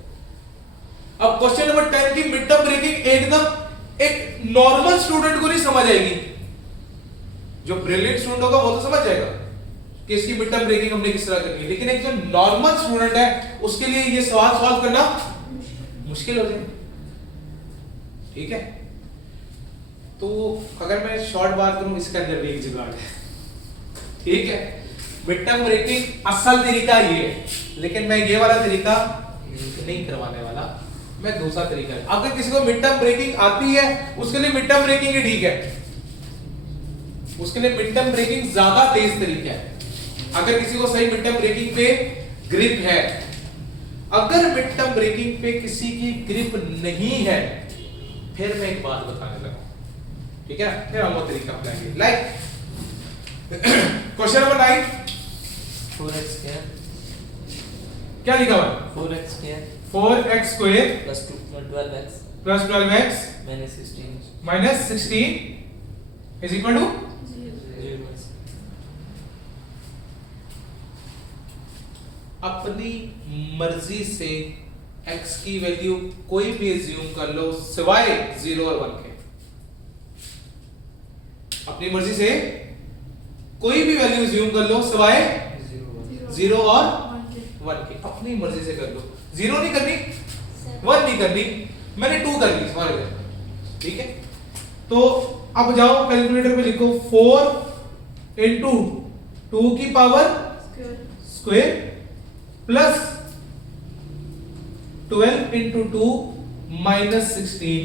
अब क्वेश्चन नंबर 10 की मिड टर्म ब्रेकिंग एकदम एक नॉर्मल स्टूडेंट को नहीं समझ आएगी। जो ब्रिलियंट स्टूडेंट होगा वो तो समझ जाएगा कि इसकी मिड टर्म ब्रेकिंग हमने किस तरह करनी है, लेकिन एक जो नॉर्मल स्टूडेंट है उसके लिए ये सवाल सॉल्व करना मुश्किल हो जाए। ठीक है, तो अगर मैं शॉर्ट बात करूं, इसके अंदर भी एक जुगाड़ है। ठीक है, मिड टर्म ब्रेकिंग असल तरीका ये है, लेकिन मैं ये वाला तरीका नहीं करवाने वाला, मैं दूसरा तरीका है। अगर किसी को मिड टर्म ब्रेकिंग आती है, उसके लिए मिड टर्म ब्रेकिंग ही ठीक है, उसके लिए मिड टर्म ब्रेकिंग ज्यादा तेज तरीका है। अगर किसी को सही मिड टर्म ब्रेकिंग पे ग्रिप है, अगर मिड टर्म ब्रेकिंग पे किसी की ग्रिप नहीं है, फिर मैं एक बात बताने लगा, ठीक है, फिर हम वो तरीका अपनाएंगे। Like question number 9, 4x square क्या लिखा हुआ है? 4x square 4x square plus 12x plus 12x minus 16 minus 16 is equal to 0. अपनी मर्जी से x की वैल्यू कोई भी एज्यूम कर लो सिवाय 0 और 1 के। अपनी मर्जी से कोई भी वैल्यू एज्यूम कर लो सिवाय 0 और 1 के, अपनी मर्जी से कर लो। 0 नहीं करनी, 1 नहीं करनी, मैंने 2 कर ली फॉर एग्जांपल, ठीक है। तो अब जाओ कैलकुलेटर पे लिखो 4 into 2 की power square plus 12 into 2 minus 16,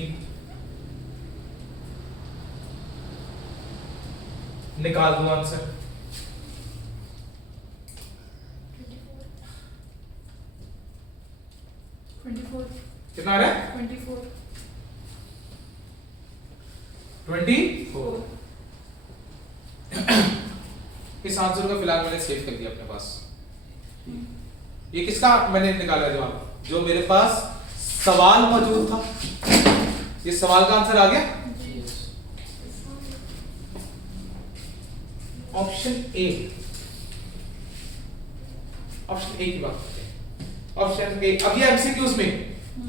निकाल दो आंसर। 24 कितना आ रहा है? 24 24। इस आंसर को फिलहाल मैंने सेव कर दिया अपने पास। ये किसका मैंने निकाला जवाब? जो मेरे पास सवाल मौजूद था, ये सवाल का आंसर आ गया। ऑप्शन ए, ऑप्शन ए की बात करते हैं। ऑप्शन ए, अब ये एमसीक्यूज में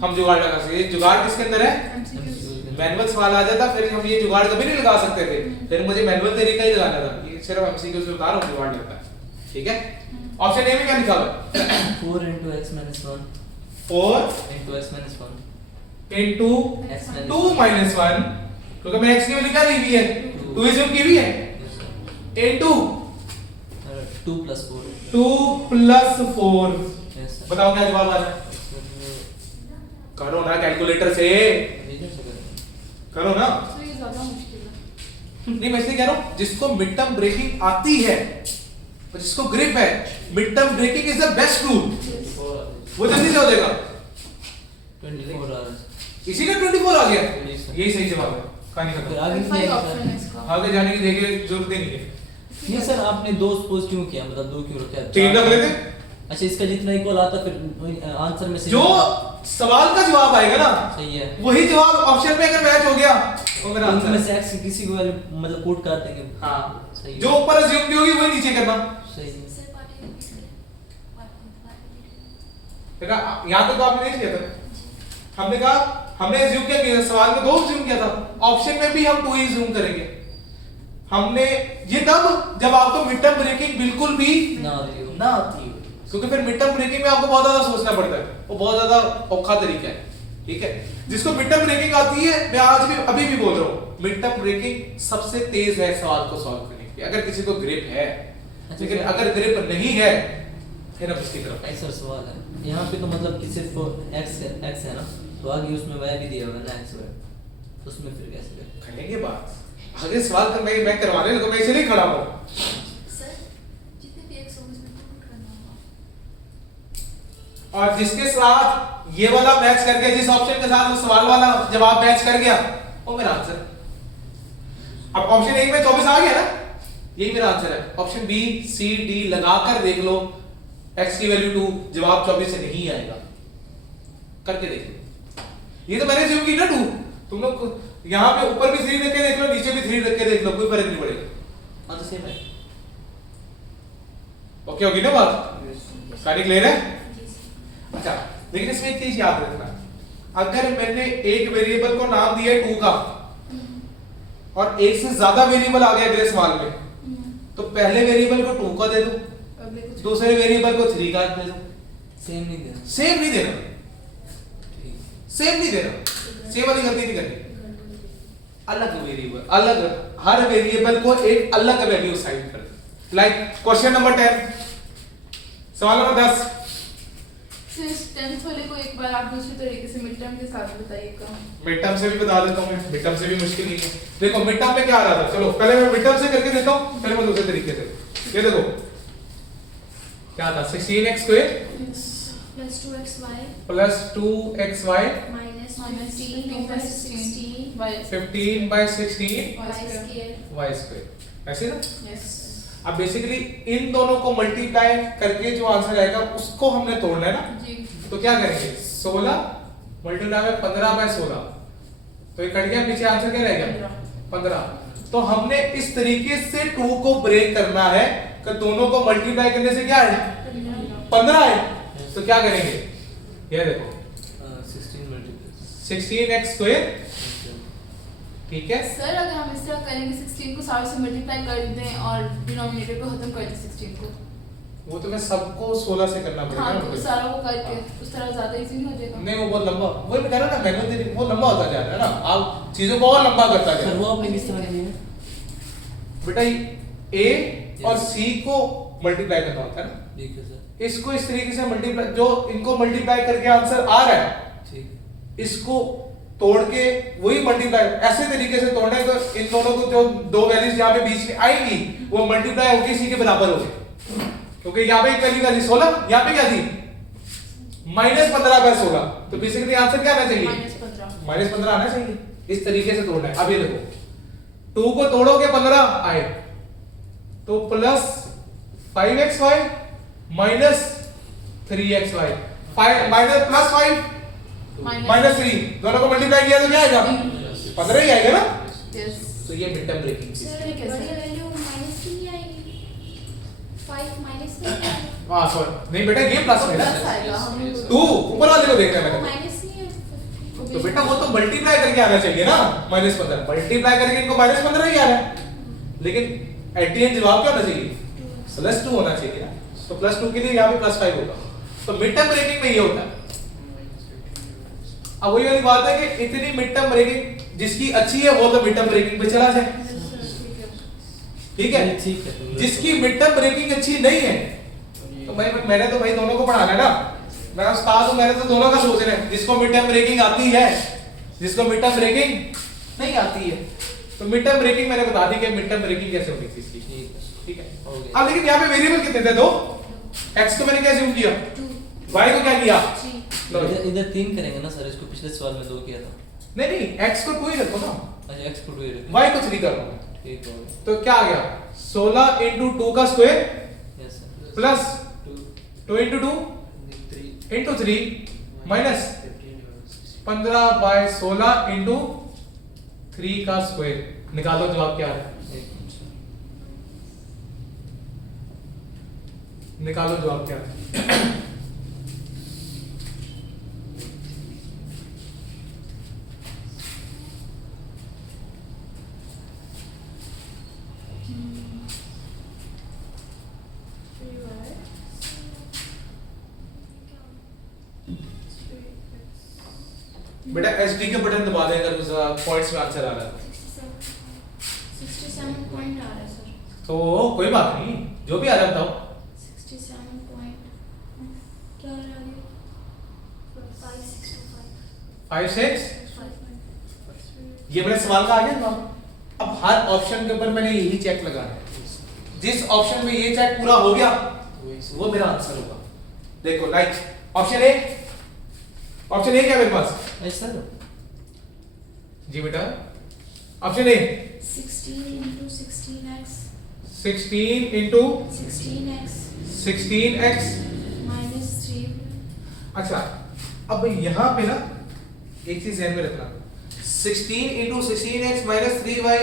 हम जुगाड़ लगा सकते हैं। जुगाड़ किसके अंदर है? मैनुअल सवाल आ जाता, फिर हम ये जुगाड़ कभी नहीं लगा सकते थे, फिर मुझे मैनुअल तरीका ही लगाना था। ये सिर्फ एमसीक्यूज में बता रहा हूं जुगाड़ लगता है, ठीक है। ऑप्शन ए में क्या लिखा हुआ है? 4 into x minus 1 4 into x minus 1 into x minus 2 minus 1, क्योंकि मैंने x की वैल्यू क्या ली हुई है? 2 एज्यूम की हुई है, into 2 plus 4 2 plus 4। yes sir. बताओ क्या जवाब आ रहा है? करो ना कैलकुलेटर से, करो ना। तो ये ज्यादा मुश्किल है। नहीं, मैं इसलिए कह रहा हूं जिसको मिड टर्म ब्रेकिंग आती है, जिसको ग्रिप है, mid term breaking is the best tool, वो जल्दी से हो जाएगा। 24 hours इसीलिए 24 आ गया, Yes, sir. यही सही जवाब है। कहानी फिर खत्म, आगे नहीं फाइव जाएगा ऑप्शन है सर। इसका। आगे जाने की देखिए जरूरत ही नहीं है। नहीं सर, आपने 2 सपोज क्यों किया? मतलब 2 क्यों रखा? 3 रख लेते। अच्छा, इसका जितना इक्वल आता फिर आंसर में से जो सवाल का जवाब आएगा ना, सही है, वही जवाब ऑप्शन में अगर मैच हो गया वो मेरा तो आंसर उनमें है। से x किसी को मतलब कोड कर देंगे। हाँ, सही है। जो ऊपर अज्यूम की होगी वही नीचे करना। सही है। सर पार्टी रिपीट करें। देखा, यहाँ तक तो आपने नहीं किया था। हमने कहा, हमने अज्यूम क्या किया? सवाल में 2 अज्यूम किया था, ऑप्शन में भी हम 2 ही अज्यूम करेंगे। हमने ये तब जब आपको मिड टर्म ब्रेकिंग बिल्कुल भी ना आती हो। ना आती हो, क्योंकि फिर मिड टर्म ब्रेकिंग में आपको बहुत ज्यादा सोचना पड़ता है, वो बहुत ज्यादा औखा तरीका है, ठीक है। जिसको मिड टर्म ब्रेकिंग आती है, मैं आज भी अभी भी बोल रहा हूँ, मिड टर्म ब्रेकिंग सबसे तेज है सवाल को सॉल्व करने की, अगर किसी को ग्रिप है। लेकिन अगर ग्रिप नहीं है फिर हम उसकी तरफ एक सर सवाल है, यहाँ पे तो मतलब कि सिर्फ x है ना, तो आगे उसमें y भी दिया होगा ना, x y, तो उसमें फिर कैसे करें? करेंगे बात। आगे सवाल कर मैं करवाने लगूं, मैं इसे नहीं खड़ा हूँ। सर जितने भी एक्स होंगे उसमें पुट करना होगा। और जिसके साथ ये वाला मैच कर गया, जिस ऑप्शन के साथ वो सवाल वाला जवाब मैच कर गया, वो मेरा आंसर है। अब ऑप्शन 1 में 24 आ गया ना, यही मेरा आंसर है। ऑप्शन बी सी डी लगाकर देख लो, x की वैल्यू 2, जवाब 24 से नहीं आएगा, करके देख लो। ये तो मैंने अज्यूम की ना 2, तुम लोग यहाँ पे ऊपर भी 3 रख के देख लो, नीचे भी 3 रख के देख लो, कोई फर्क नहीं पड़ेगा, हाँ तो सेम है। ओके होगी ना बात? सारी क्लियर है? अच्छा, लेकिन इसमें एक चीज याद रखना, अगर मैंने एक वेरिएबल को नाम दिया 2 का और एक से ज्यादा वेरिएबल आ गया अगले सवाल में, तो पहले वेरिएबल को 2 का दे दो, अगले कुछ दूसरे वेरिएबल को 3 का दे दो। सेम नहीं देना। सेम नहीं देना, ठीक। सेम नहीं देना, सेम वाली गलती नहीं करनी। अलग वेरिएबल, अलग, हर वेरिएबल को एक अलग वैल्यू असाइन कर दो। लाइक क्वेश्चन नंबर 10, सवाल नंबर 10। सिर्फ 10th वाले को एक बार आप दूसरी तरीके से मिड टर्म के साथ बताइएगा। मिड टर्म से भी बता देता हूं मैं, मिड टर्म से भी मुश्किल नहीं है। देखो मिड टर्म में क्या आ रहा था, चलो पहले मैं मिड टर्म से करके देता हूं, फिर मैं दूसरे तरीके से। ये देखो क्या था, 16x² plus 2xy plus 2xy minus minus 15 15 over by 16 16 by 15 by 16 y square. y square ऐसे ना। yes अब बेसिकली इन दोनों को मल्टीप्लाई करके जो आंसर आएगा उसको हमने तोड़ना है ना। जी तो क्या करेंगे 16 मल्टीप्लाई में 15 बाय 16 तो ये कट गया, पीछे आंसर क्या रह गया 15। तो हमने इस तरीके से 2 को ब्रेक करना है कि दोनों को मल्टीप्लाई करने से क्या है 15 है। तो क्या करेंगे ये देखो 16 मल्टीप्लाई 16x स्क्वायर, ठीक है। सर अगर हम इस तरह करेंगे 16 को 60 से मल्टीप्लाई कर दें और डिनोमिनेटर को खत्म कर दें 16 को, वो तो मैं सबको 16 से करना पड़ेगा हाँ ना तो मुझे। सारा को करके उस तरह ज्यादा इजी नहीं हो जाएगा। नहीं वो बहुत लंबा, वो मैं कह रहा ना मैनुअल वो लंबा होता जा रहा है ना, आप चीजों को और लंबा करता जा सर रहा वो आपने किस तरह किया है? है। बेटा a और c को मल्टीप्लाई करना होता है ना, ठीक है सर, इसको इस तरीके से मल्टीप्लाई, जो इनको मल्टीप्लाई करके आंसर आ रहा है ठीक है। इसको तोड़ के वही मल्टीप्लाई ऐसे तरीके से तोड़ना है तो इन दोनों को जो दो वैल्यूज यहाँ पे बीच में आएंगी वो मल्टीप्लाई होके इसी के बराबर हो गए, क्योंकि यहाँ पे एक वैल्यू क्या थी 16, यहाँ पे क्या थी -15 बाय 16। तो बेसिकली आंसर क्या आना चाहिए -15 -15 आना चाहिए। इस तरीके से तोड़ना है। अब ये देखो 2 को तोड़ोगे 15 आए तो plus 5xy minus 3xy, 5 minus plus 5 minus 3 दोनों को मल्टीप्लाई किया तो क्या आएगा 15 ही आएगा ना। यस तो ये मिड टर्म ब्रेकिंग सर ठीक है, बड़ी सर। वैल्यू माइनस की ही आएगी 5 माइनस नहीं आएगा। हां सॉरी नहीं बेटा ये प्लस है ना, प्लस आएगा हम 2 ऊपर वाले को देखना है वो मैंने। माइनस नहीं है तो बेटा वो तो मल्टीप्लाई करके आना चाहिए ना -15, मल्टीप्लाई करके इनको -15 ही आ रहा है, लेकिन एट द एंड जवाब क्या होना चाहिए +2 होना चाहिए ना। तो +2 के लिए यहाँ पे +5 होगा। तो मिड टर्म ब्रेकिंग में ये होता है। अब वही वाली बात है कि इतनी मिड टर्म ब्रेकिंग जिसकी अच्छी है वो तो मिड टर्म ब्रेकिंग पे चला जाए, ठीक है। ठीक है, तुम लोग जिसकी मिड टर्म ब्रेकिंग अच्छी नहीं है तो भाई मैंने तो भाई दोनों को पढ़ाना है ना, मैं उस्ताद हूं, मैंने तो दोनों का सोचना है। जिसको मिड टर्म ब्रेकिंग आती है, जिसको मिड टर्म ब्रेकिंग नहीं आती है, तो मिड टर्म ब्रेकिंग मैंने बता दी कि मिड टर्म ब्रेकिंग कैसे होगी इसकी, ठीक है, ठीक है। हो गया। अब लेकिन यहाँ पे वेरिएबल कितने थे 2, x को मैंने क्या अज्यूम किया, 2 y को क्या किया 3 लो। इधर 3 करेंगे ना सर, इसको पिछले सवाल में 2 किया था। नहीं नहीं x को 2 ही रखो ना, अच्छा x को 2 ही रखें। y को 3 कर लो। ठीक हो गया। तो क्या आ गया 16 into 2 का square yes sir, plus 2 2 into 2 3 into 3 minus 15 by 16 into 3 का स्क्वायर। निकालो जवाब क्या है, निकालो जवाब क्या है। बेटा एसडी के बटन दबा दें अगर पॉइंट्स में आंसर आ रहा है 67 पॉइंट आ रहा है सर। तो कोई बात नहीं, जो भी आ रहा है बताओ। 67 पॉइंट क्या आ रहा है 5 6 ये मेरे सवाल का आ गया जवाब। अब हर ऑप्शन के ऊपर मैंने यही चेक लगाना है, जिस ऑप्शन में ये चेक पूरा हो गया वो मेरा आंसर होगा। देखो like option A, option A क्या है मेरे पास ऐसा सर, जी बेटा option A 16 into 16x 16 into 16x 16x। minus 3 अच्छा अब यहाँ पे ना एक चीज ध्यान में रखना, 16 into 16x minus 3y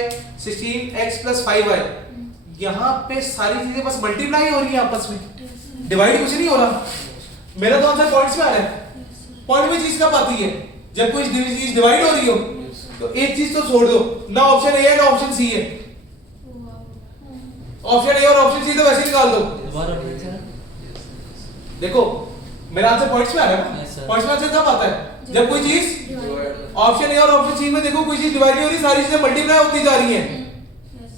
16x plus 5y, यहाँ पे सारी चीजें बस मल्टीप्लाई हो रही है आपस में, डिवाइड कुछ नहीं हो रहा। मेरा तो आंसर पॉइंट्स में आ रहा है। पॉइंट में चीज कब आती है, जब कोई चीज डिवाइड हो रही हो। तो एक चीज तो छोड़ दो, ना ऑप्शन ए है ना ऑप्शन सी है। ऑप्शन ए और ऑप्शन सी तो वैसे ही निकाल दो। दोबारा बोलिए सर। देखो मेरा आंसर पॉइंट्स में आ रहा है Yes, ना। sir. पॉइंट्स में आंसर कब आता है, जब कोई चीज ऑप्शन ए और ऑप्शन सी में देखो कोई चीज डिवाइड नहीं हो रही, सारी चीजें मल्टीप्लाई होती जा रही हैं।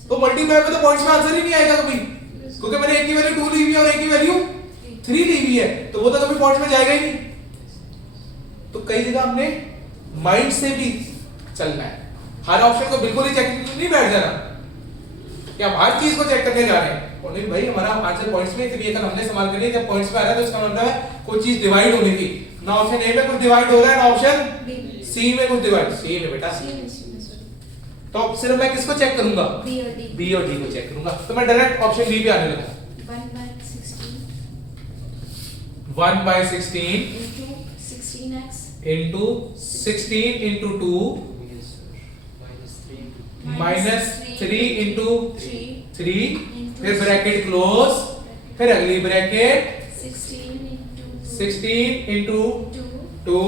तो मल्टीप्लाई में तो पॉइंट्स में आंसर ही नहीं आएगा कभी, क्योंकि मैंने एक की वैल्यू 2 ली हुई है और एक की वैल्यू 3 ली हुई है, तो वो तो कभी पॉइंट्स में जाएगा ही नहीं। तो कई जगह हमने माइंड से भी चलना है, हर ऑप्शन को बिल्कुल ही चेक नहीं बैठ जाना कि हम हर चीज को चेक करने जा रहे हैं। और नहीं भाई हमारा आंसर पॉइंट्स में, इसलिए अगर हमने इस्तेमाल करनी है जब पॉइंट्स में आ रहा है तो इसका मतलब है कोई चीज डिवाइड होने की, ना ऑप्शन ए में कुछ डिवाइड हो रहा है ना ऑप्शन सी में कुछ डिवाइड, सी में बेटा, C में sorry. तो सिर्फ मैं किसको चेक करूंगा, B और D. बी और डी को चेक करूंगा, तो मैं डायरेक्ट ऑप्शन बी पे आने लगा। 1 by 16 1/16 into 16x into 16 into 2 minus 3 into 3 फिर ब्रैकेट क्लोज, फिर अगली bracket 16 into 16 into 2 2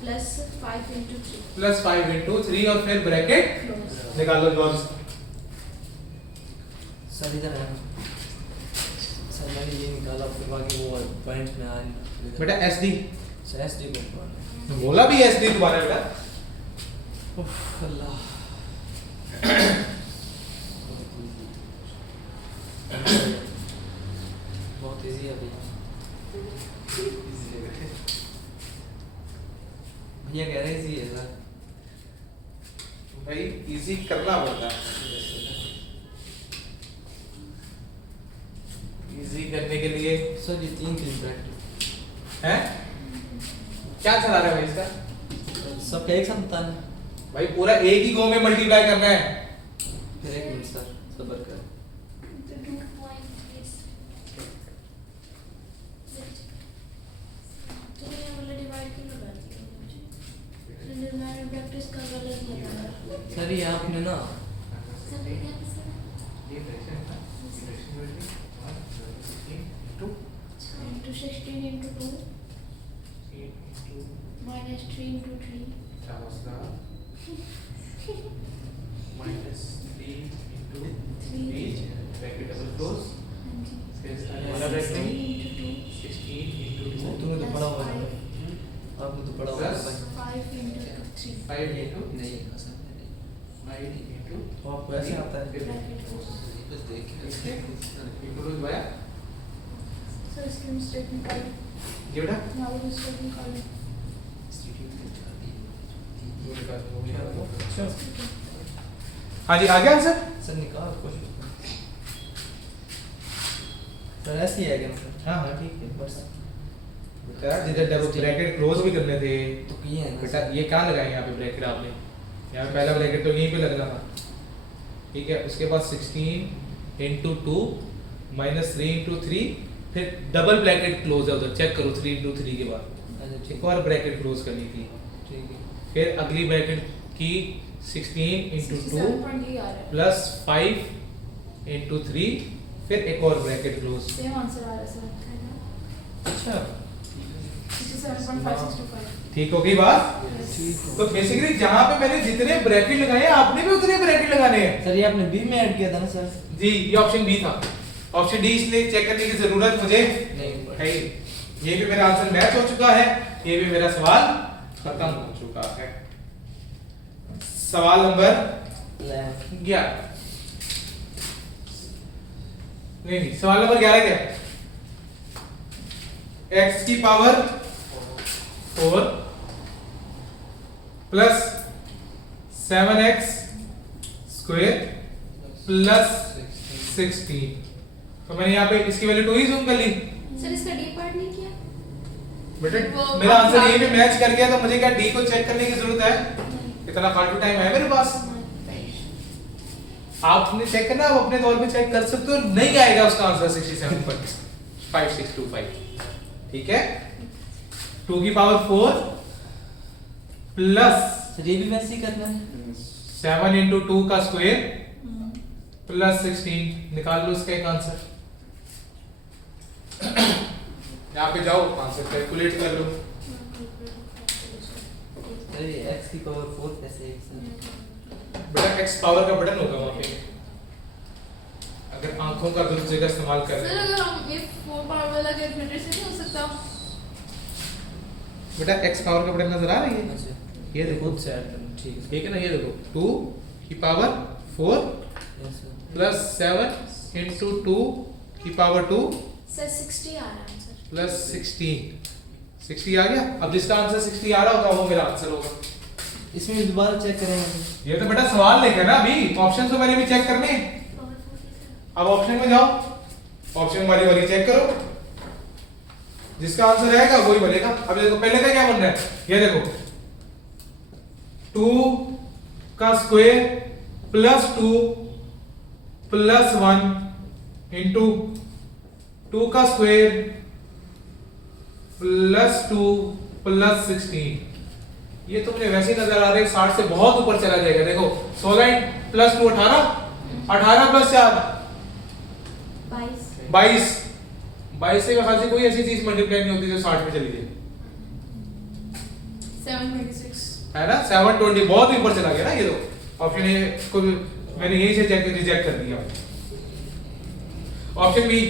plus 5 into 3 plus 5 into 3 और फिर ब्रैकेट close. निकालो जवाब। सर इधर है ना। सर मैंने ये निकाला फिर बाकी वो पॉइंट में आ नहीं रहा। बेटा एस डी सर एसडी को पढ़ना। बोला भी एस डी तुम्हारा बेटा। उफ अल्लाह। बहुत इजी है भैया। भैया कह रहे इजी है सर। भाई इजी करना पड़ता है, इजी करने के लिए सर ये 3 प्रैक्टिस है। क्या चला रहा है भाई इसका? सब का एक साथ बताना। भाई पूरा एक ही गो में मल्टीप्लाई करना है। फिर एक मिनट सर सब्र कर। The 2 point is तो ये वाला डिवाइड क्यों लगा दिया मुझे? मैंने प्रैक्टिस का गलत लगाया। सर ये आपने ना सर ये क्या है? ये फ्रैक्शन है, फ्रैक्शन में 1 2 into 16 into 2 minus 3 into 3 क्या मसला? -3 into 3 ब्रैकेट डबल क्लोज, फिर वाला ब्रैकेट 16 into 2 16 into 2 तूने तो पढ़ा होगा ना। आपने तो पढ़ा होगा Plus भाई। 5 into 3 5 into नहीं 5 into तो आपको ऐसे आता है। bracket close. बस देखिए। इंक्लूड हुआ So इसकी mistake निकालो. ये बेटा Now mistake निकालो. हाँ जी आ गया आंसर। सर निकाल कोशिश कर। सर ऐसे ही है क्या मतलब? हाँ हाँ ठीक है। बस बेटा जिधर डबल ब्रैकेट क्लोज भी करने थे तो किए हैं ना बेटा, ये कहाँ लगाए यहाँ पे ब्रैकेट आपने? यहाँ पे पहला ब्रैकेट तो यहीं पे लगना था, ठीक है। उसके बाद 16 into 2 minus 3 into 3 फिर डबल ब्रैकेट क्लोज है उधर, चेक करो 3 into 3 के बाद अच्छा ठीक एक और ब्रैकेट क्लोज करनी थी, ठीक है। फिर अगली ब्रैकेट की 16 into 2 67.8 आ रहा है। प्लस 5 into 3 फिर एक और ब्रैकेट क्लोज। सेम आंसर आ रहा है सर। अच्छा 67.565। ठीक हो गई बात। ठीक तो बेसिकली जहाँ पे मैंने जितने ब्रैकेट लगाए हैं आपने भी उतने ब्रैकेट लगाने हैं। सर ये आपने बी में ऐड किया था ना सर? जी ये ऑप्शन बी था। ऑप्शन डी इसलिए चेक करने की जरूरत मुझे नहीं है। ये भी मेरा आंसर मैच हो चुका है, ये भी मेरा सवाल खत्म हो चुका है। सवाल नंबर 11 नहीं सवाल नंबर 11 क्या है? x की power 4 plus 7x square plus 16। तो मैंने यहाँ पे इसकी वैल्यू 2 ही जूम कर ली। सर इसका डी पार्ट नहीं किया? बेटे वो मेरा आंसर बात ये भी है। मैच कर गया, तो मुझे क्या डी को चेक करने की जरूरत है? नहीं. इतना फालतू टाइम है मेरे पास? आपने चेक करना, आप अपने तौर पे चेक कर सकते हो। नहीं आएगा उसका आंसर 67.5625, ठीक है। 2 की पावर 4 प्लस सर ये भी वैसे ही करना है। 7 into 2 का स्क्वायर प्लस 16 निकाल लो इसका एक आंसर। यहाँ पे जाओ आंसर कैलकुलेट कर लो। सर ये x की पावर 4 कैसे है सर? बेटा x पावर का बटन होगा वहाँ पे, अगर आंखों का दुरुस्त जगह इस्तेमाल कर रहे सर हैं। अगर हम ये 4 पावर वाला कैलकुलेटर से नहीं हो सकता? बेटा x पावर का बटन नजर आ रही है? अच्छा ये देखो खुद से ऐड करना ठीक है। ठीक है ना, ये देखो 2 की power 4 yes sir. Plus 7 into 2 की पावर 2 सर 60 आ रहा है आंसर. प्लस 16 60 आ गया। अब जिसका आंसर 60 आ रहा होगा वो मेरा आंसर होगा। इसमें दोबारा चेक करेंगे। ये तो बेटा सवाल लेकर ना, अभी ऑप्शन तो मैंने भी चेक करने हैं। अब ऑप्शन में जाओ, ऑप्शन वाली वाली चेक करो, जिसका आंसर आएगा वही बनेगा। अब देखो पहले का क्या बन रहा है, ये देखो 2 का स्क्वायर प्लस 2 प्लस 1 इंटू 2 का स्क्वायर प्लस 2 प्लस 16। ये तुमने वैसे ही नजर आ रहे 60 से बहुत ऊपर चला जाएगा। देखो 16 प्लस 2 18, 18 प्लस 4 22। 22 से ख्याल से कोई ऐसी चीज मल्टीप्लाई नहीं होती जो 60 में चली जाए, 726 है ना। 720 बहुत ही ऊपर चला गया ना ये तो। ऑप्शन ए को मैंने यही से चेक रिजेक्ट कर दिया। ऑप्शन बी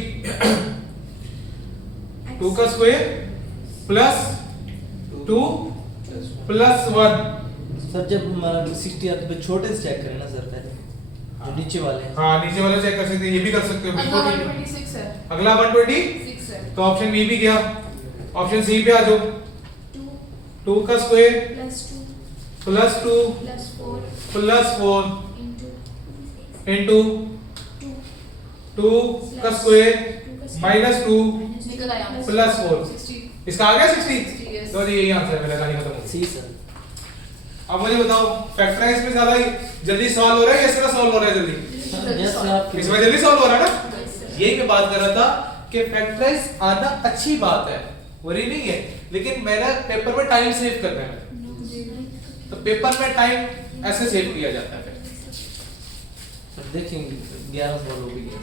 2 का स्क्वायर प्लस 2 प्लस 1। सर जब 60 आते तो छोटे से चेक करें ना सर पहले, जो नीचे वाले हैं। हाँ नीचे वाला चेक कर सकते हैं, ये भी कर सकते हो अगला बिल्कुल ठीक है। 126 है। अगला 126 6 है। तो ऑप्शन बी भी गया। ऑप्शन सी पे आ जाओ। 2 का स्क्वायर प्लस 2 प्लस 4 इंटू 2 का स्क्वायर माइनस 2 निकल आया आंसर। प्लस 4। 60। इसका आ गया 60। yes। तो यही आंसर है मेरा, कहानी खत्म हो गई। सी सर। अब मुझे बताओ फैक्टराइज में ज्यादा जल्दी सॉल्व हो रहा है या इसमें सॉल्व हो रहा है जल्दी? जैसे आप इसमें जल्दी सॉल्व हो रहा है ना। Yes, sir। यही मैं बात कर रहा था कि फैक्टराइज आना अच्छी बात है, वरी नहीं है, लेकिन मैंने पेपर में टाइम सेव करना है। तो पेपर में टाइम ऐसे सेव किया जाता है। सर देखेंगे 11 सवाल हो भी गए।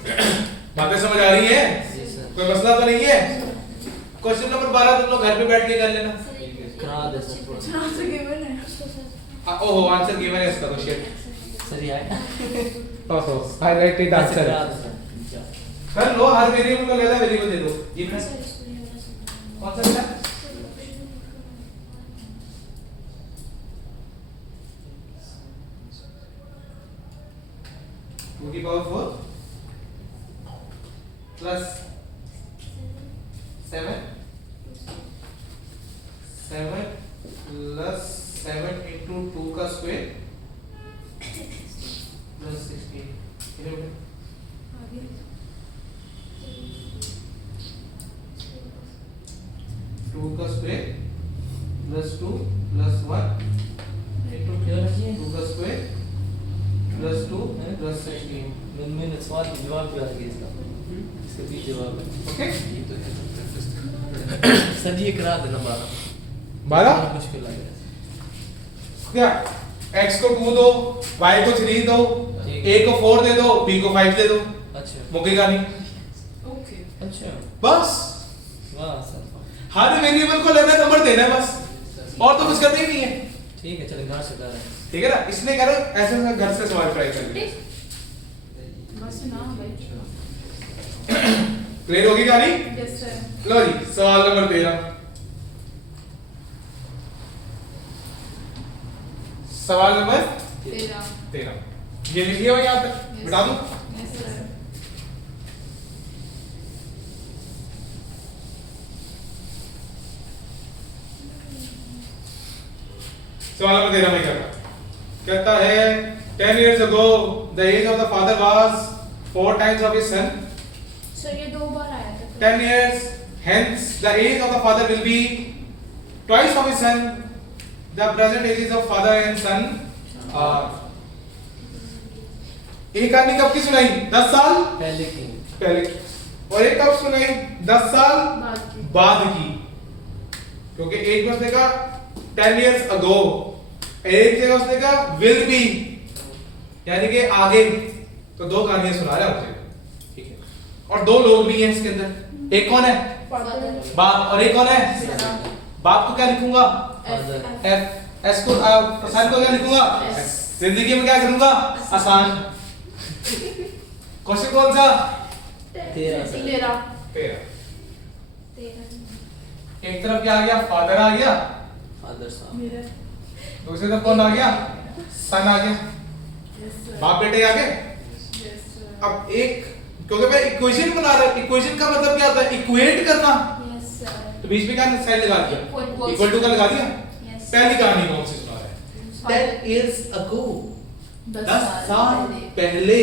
बातें समझ आ रही है? जी सर। कोई मसला तो नहीं है? क्वेश्चन नंबर 12 तुम लोग घर पे बैठ के कर लेना। करा दे सर थोड़ा। इतना आंसर गिवन है। ओहो आंसर गिवन है इसका तो शिट। सर ये आया। ओहो हाईलाइटेड आंसर करा है। दे सर। कर लो, हर वेरिएबल को लेना वेरिएबल दे दो। ये कौन सा बेटा? टू की पावर 4 प्लस 7 प्लस 7 इंटू 2 का स्क्वायर प्लस 16। कितने बने? 2 का स्क्वायर प्लस 2 प्लस 1 इंटू 2 का स्क्वायर प्लस 2 प्लस 16। मैंने सवाल का जवाब भी आ गया इसका भी जवाब है। ओके ये तो है। सर ये करा देना 12 मुश्किल आ गया। क्या x को 2 दो, y को 3 दो, ठीक। a को 4 दे दो, b को 5 दे दो, अच्छा मुकेगा नहीं। ओके। अच्छा बस वाह सर। हर वेरिएबल को लेना नंबर देना है बस, और तो कुछ करना ही नहीं है। ठीक है चलो घर से कर रहे हैं। ठीक है ना, इसलिए करो ऐसे में घर से सवाल ट्राई कर ले। बस ना भाई। क्लियर होगी कहानी? Yes sir. लो जी सवाल नंबर 13। सवाल नंबर 13 ये लिखिए भाई यहाँ पे बता दो। Yes sir. सवाल नंबर 13 में क्या कहता है 10 years ago the age of the father was 4 times of his son. Sir ये 2 बार आया था। 10 years hence the age of the father will be twice of his son. The present ages of father and son are एक कहानी कब की सुनाई? 10 साल पहले की पहले की, और एक कब सुनाई? 10 साल बाद की। बाद की। क्योंकि एक में उसने कहा 10 years ago, एक जगह उसने कहा will be, यानी कि आगे। तो 2 कहानियां सुना रहा है मुझे, ठीक है। और 2 लोग भी हैं इसके अंदर। एक कौन है? बाप, और एक कौन है? बाप को क्या लिखूंगा? एफ। एस को आसान को क्या लिखूंगा? एस। जिंदगी में क्या करूंगा? आसान। क्वेश्चन कौन सा? 13 सर। 13। एक तरफ क्या आ गया? फादर आ गया, फादर साहब। मेरा। दूसरी तरफ कौन आ गया? सन आ गया। Yes sir. बाप बेटे आ गए। Yes sir. अब एक, क्योंकि मैं इक्वेशन बना रहा हूं, इक्वेशन का मतलब क्या होता है? इक्वेट करना। Yes sir. तो बीच में क्या साइन लगा दिया? Equal इक्वल टू का लगा दिया। यस। पहली कहानी कौन सी सुना रहा है? 10 years ago, 10 साल पहले।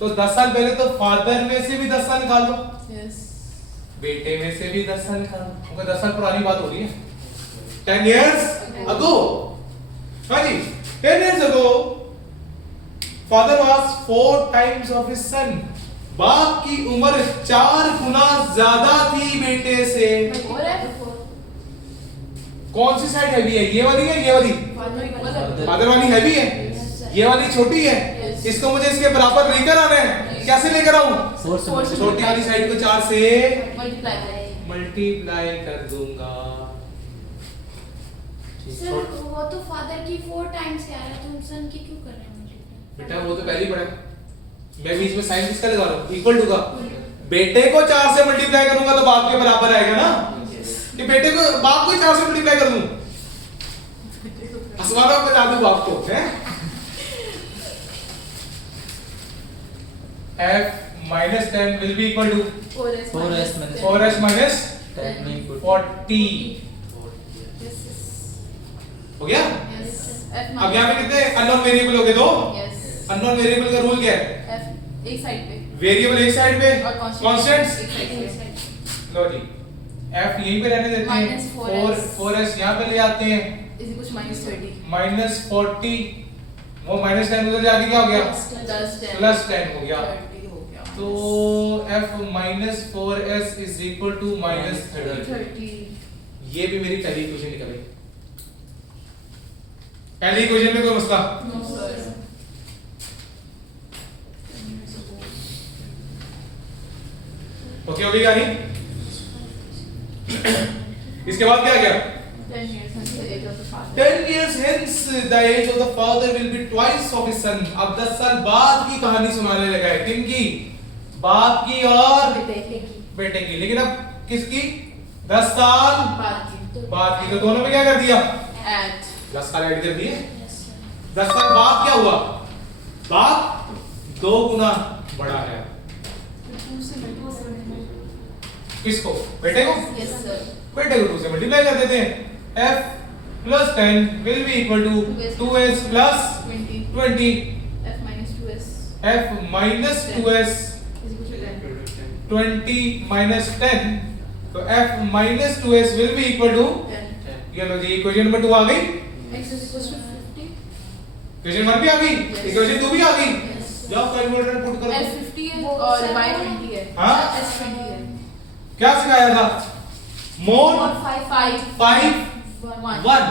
तो 10 साल पहले तो फादर में से भी 10 साल निकाल दो, यस। बेटे में से भी 10 साल निकाल दो, क्योंकि 10 साल पुरानी बात हो रही है। 10 years ago, हाँ जी, 10 years ago father was 4 times of his son. बाप की उम्र 4 गुना ज्यादा थी बेटे से। और है कौन सी साइड हैवी है, ये वाली है ये वाली? फादर वाली हैवी है, ये वाली छोटी है। इसको मुझे इसके बराबर लेकर आना है। कैसे लेकर आऊं? छोटी वाली साइड को 4 से मल्टीप्लाई कर दूंगा। सर वो तो फादर की 4 टाइम्स कह रहा है, तुम सन की क्यों कर रहे हैं मल्टीप्लाई? बेटा वो तो पहले ही पढ़ा, मैं बीच में साइन किसका लगा रहा हूं? इक्वल टू का। बेटे को 4 से मल्टीप्लाई करूंगा तो बाप के बराबर आएगा ना, कि बेटे को बाप को 4 से मल्टीप्लाई कर दूं, हंसवाना बता दूं बाप को, हैं? f minus 10 will be equal to 4s minus 4s minus 10 नहीं 40 हो गया। अब यहाँ पे कितने अननोन वेरिएबल हो गए? 2। अननोन वेरिएबल का रूल क्या है? एक साइड पे वेरिएबल एक साइड पे और कांस्टेंट्स। एक साइड पे। लो जी, f यहीं पे रहने देते हैं, 4s यहाँ पे ले आते हैं, इसी कुछ -30 माइनस 40, वो माइनस 10 उधर जाके क्या हो गया? प्लस 10 हो गया। 30 हो गया। तो f minus 4s is equal to minus 30। ये भी मेरी पहली इक्वेशन निकल गई। पहली इक्वेशन में कोई मसला? No, sir. ओके हो गई कहानी। इसके बाद क्या गया? 10 years since the age of the father. 10 years hence the age of the father will be twice of his son। अब 10 साल बाद की कहानी सुनाने लगा है। किनकी? बाप की और बेटे की। लेकिन अब किसकी? 10 साल बाद की। तो दोनों में क्या कर दिया? Add. 10 साल ऐड कर दिए। Yes sir. 10 साल बाद क्या हुआ? बाप 2 गुना बड़ा है। किसको? बेटे को? Yes, sir. बेटे को 2 से मल्टीप्लाई कर देते हैं। f plus 10 will be equal to 2s plus 20। F minus 2s f minus 2s is equal to 10. 20 minus 10, तो f minus 2s will be equal to 10. ये लो जी, इक्वेशन नंबर 2 आ गई। X is equal to 50. Equation 1 भी आ गई, Yes. इक्वेशन 2 भी आ गई। Yes. जाओ कैलकुलेटर में पुट L करो। 50 है वो और सर Y वो- 20 है। हाँ? S 20 है। क्या सिखाया था? मोड 5 5 1 1।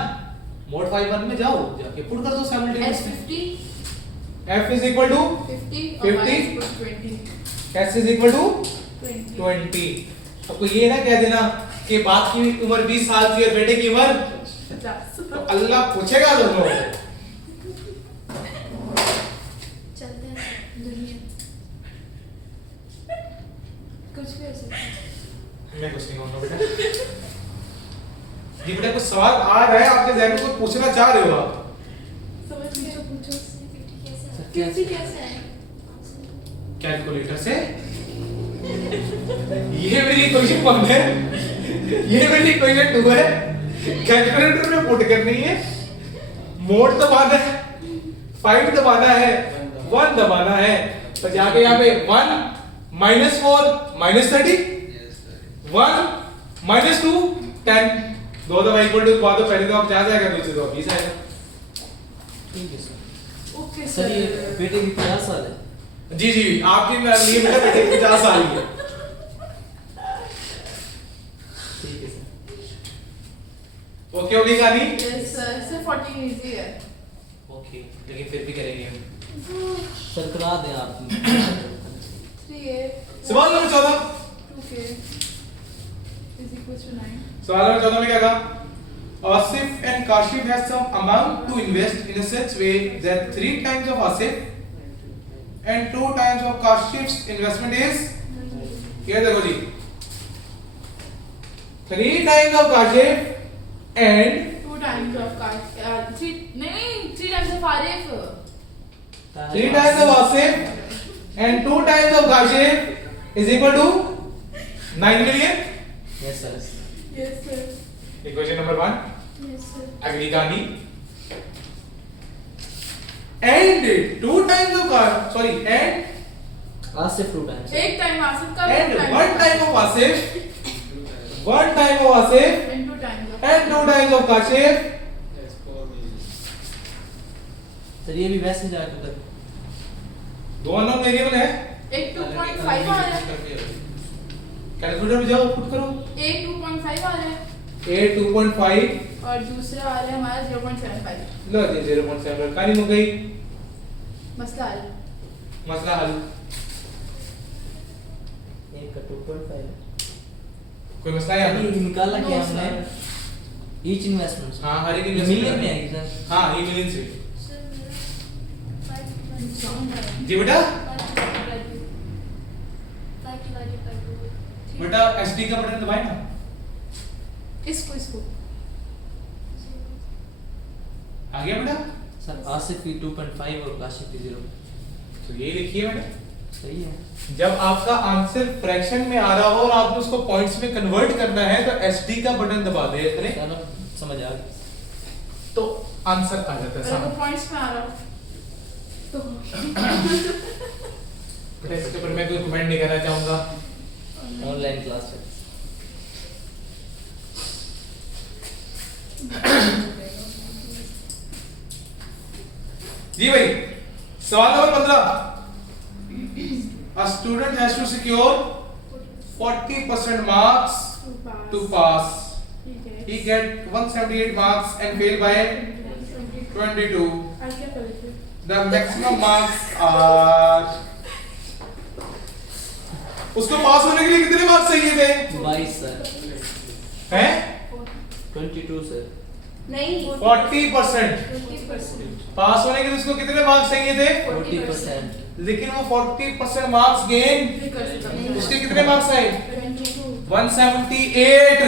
मोड 5 1 में जाओ, जाके पुट कर दो S simultaneously. 50 f is equal to 50 और Y 50 is equal to 20. s is equal to 20. 20। आपको ये ना कह देना कि बाप की उम्र 20 साल थी और बेटे की उम्र, 50. तो अल्लाह पूछेगा दोनों। चलते हैं सर, दुनिया कुछ भी हो सकता है। मैं कुछ नहीं कहूंगा बेटा। ये बेटा कुछ सवाल आ रहा है आपके ज़हन में, कुछ पूछना चाह रहे हो आप? समझ गए? पूछो CPT कैसे सर, है? क्या- CPT कैसे है? कैलकुलेटर से। ये मेरी इक्वेशन 1 है, ये मेरी इक्वेशन 2 है। कैलकुलेटर में पुट करनी है, मोड दबाना है, 5 दबाना है, 1 दबाना है, तो जाके यहाँ पे 1 minus 4 minus 30, 1 minus 2 10। दो दफा इक्वल टू दबा दो, पहले तो आप 50 आएगा, दूसरे तो 20 आएगा। ठीक है सर। ओके सर ये बेटे की 50 साल है। जी जी, आपके लिए बेटा बेटे की 50 साल की है। ठीक है सर। ओके हो गई कहानी? यस सर, सिर्फ 14 इजी है। ओके, लेकिन फिर भी करेंगे हम। सर करा दें आप। 3a सवाल number 14। 2k is equal to 9. सवाल नंबर 14 में क्या कहा? Asif and Kashif has some amount to invest in a such way that 3 times of Asif and 2 times of Kashif's investment is, ये देखो जी, 3 times of Kashif and 2 times of Kashif, 3 times of Arif. 3 times of Asif and 2 times of Kashif is equal to 9 million। Yes sir. Yes sir. Equation number 1। Yes sir. अगली कहानी, and 2 times of sorry and Asif 2 times. एक टाइम आसिफ का and 1 time of Asif, 1 time of Asif and 2 times of and 2 times of Kashif sir ये भी वैसे जाएगा उधर। दो अननोन वेरिएबल है, एक 2.5 आ रहा है, कैलकुलेटर में जाओ पुट करो। एक 2.5 आ रहा है a 2.5 और दूसरा आ रहा है हमारा 0.75। लो जी 0.7 कहानी हो गई, मसला हल। मसला हल। एक का 2.5 कोई मसला है यहाँ? ये निकाला No, क्या sir. हमने ईच इन्वेस्टमेंट। हाँ हर एक मिलियन investment में है। है सर। हाँ ये मिलियन से। सर मेरा 5 जी बेटा, 5 डिवाइडेड बाय 2 बेटा SD का बटन दबाए ना। इसको आ गया बेटा? सर आसिफ की 2.5 और काशिफ की 0। तो ये लिखिए बेटा, सही है। जब आपका आंसर फ्रैक्शन में आ रहा हो और आपने उसको पॉइंट्स में कन्वर्ट करना है तो SD का बटन दबा दे इतने, चलो समझ आ गया। तो आंसर आ जाता है अगर वो सामने। पॉइंट्स में आ रहा हो तो बेटा इसके ऊपर मैं कोई कमेंट नहीं करना चाहूंगा। ऑनलाइन क्लास है। जी भाई, सवाल number 15। A student has to secure 40% marks to pass. He get 178 marks and fail by 22. The maximum marks are, उसको पास होने के लिए कितने मार्क्स चाहिए थे? 22 सर। हैं? 22 सर। नहीं 40%। 20%। पास होने के लिए उसको कितने मार्क्स चाहिए थे? 40%। लेकिन वो 40% मार्क्स गेन, उसके कितने मार्क्स आए? 178।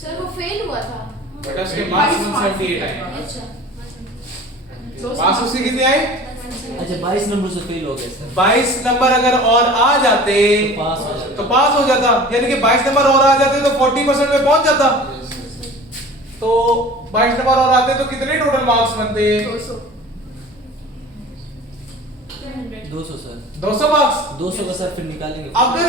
सर वो फेल हुआ था। बेटा उसके मार्क्स 178 आए। अच्छा मार्क्स उसके कितने आए? अच्छा 22 नंबर से फेल हो गए सर। 22 नंबर अगर और आ जाते तो पास हो जाता। तो पास हो जाता, यानी कि 22 नंबर और आ जाते तो 40% में पहुंच जाता। तो 22 नंबर और आते तो कितने टोटल मार्क्स बनते? 200। 200 सर। 200 मार्क्स। 200 का सर फिर निकालेंगे। अगर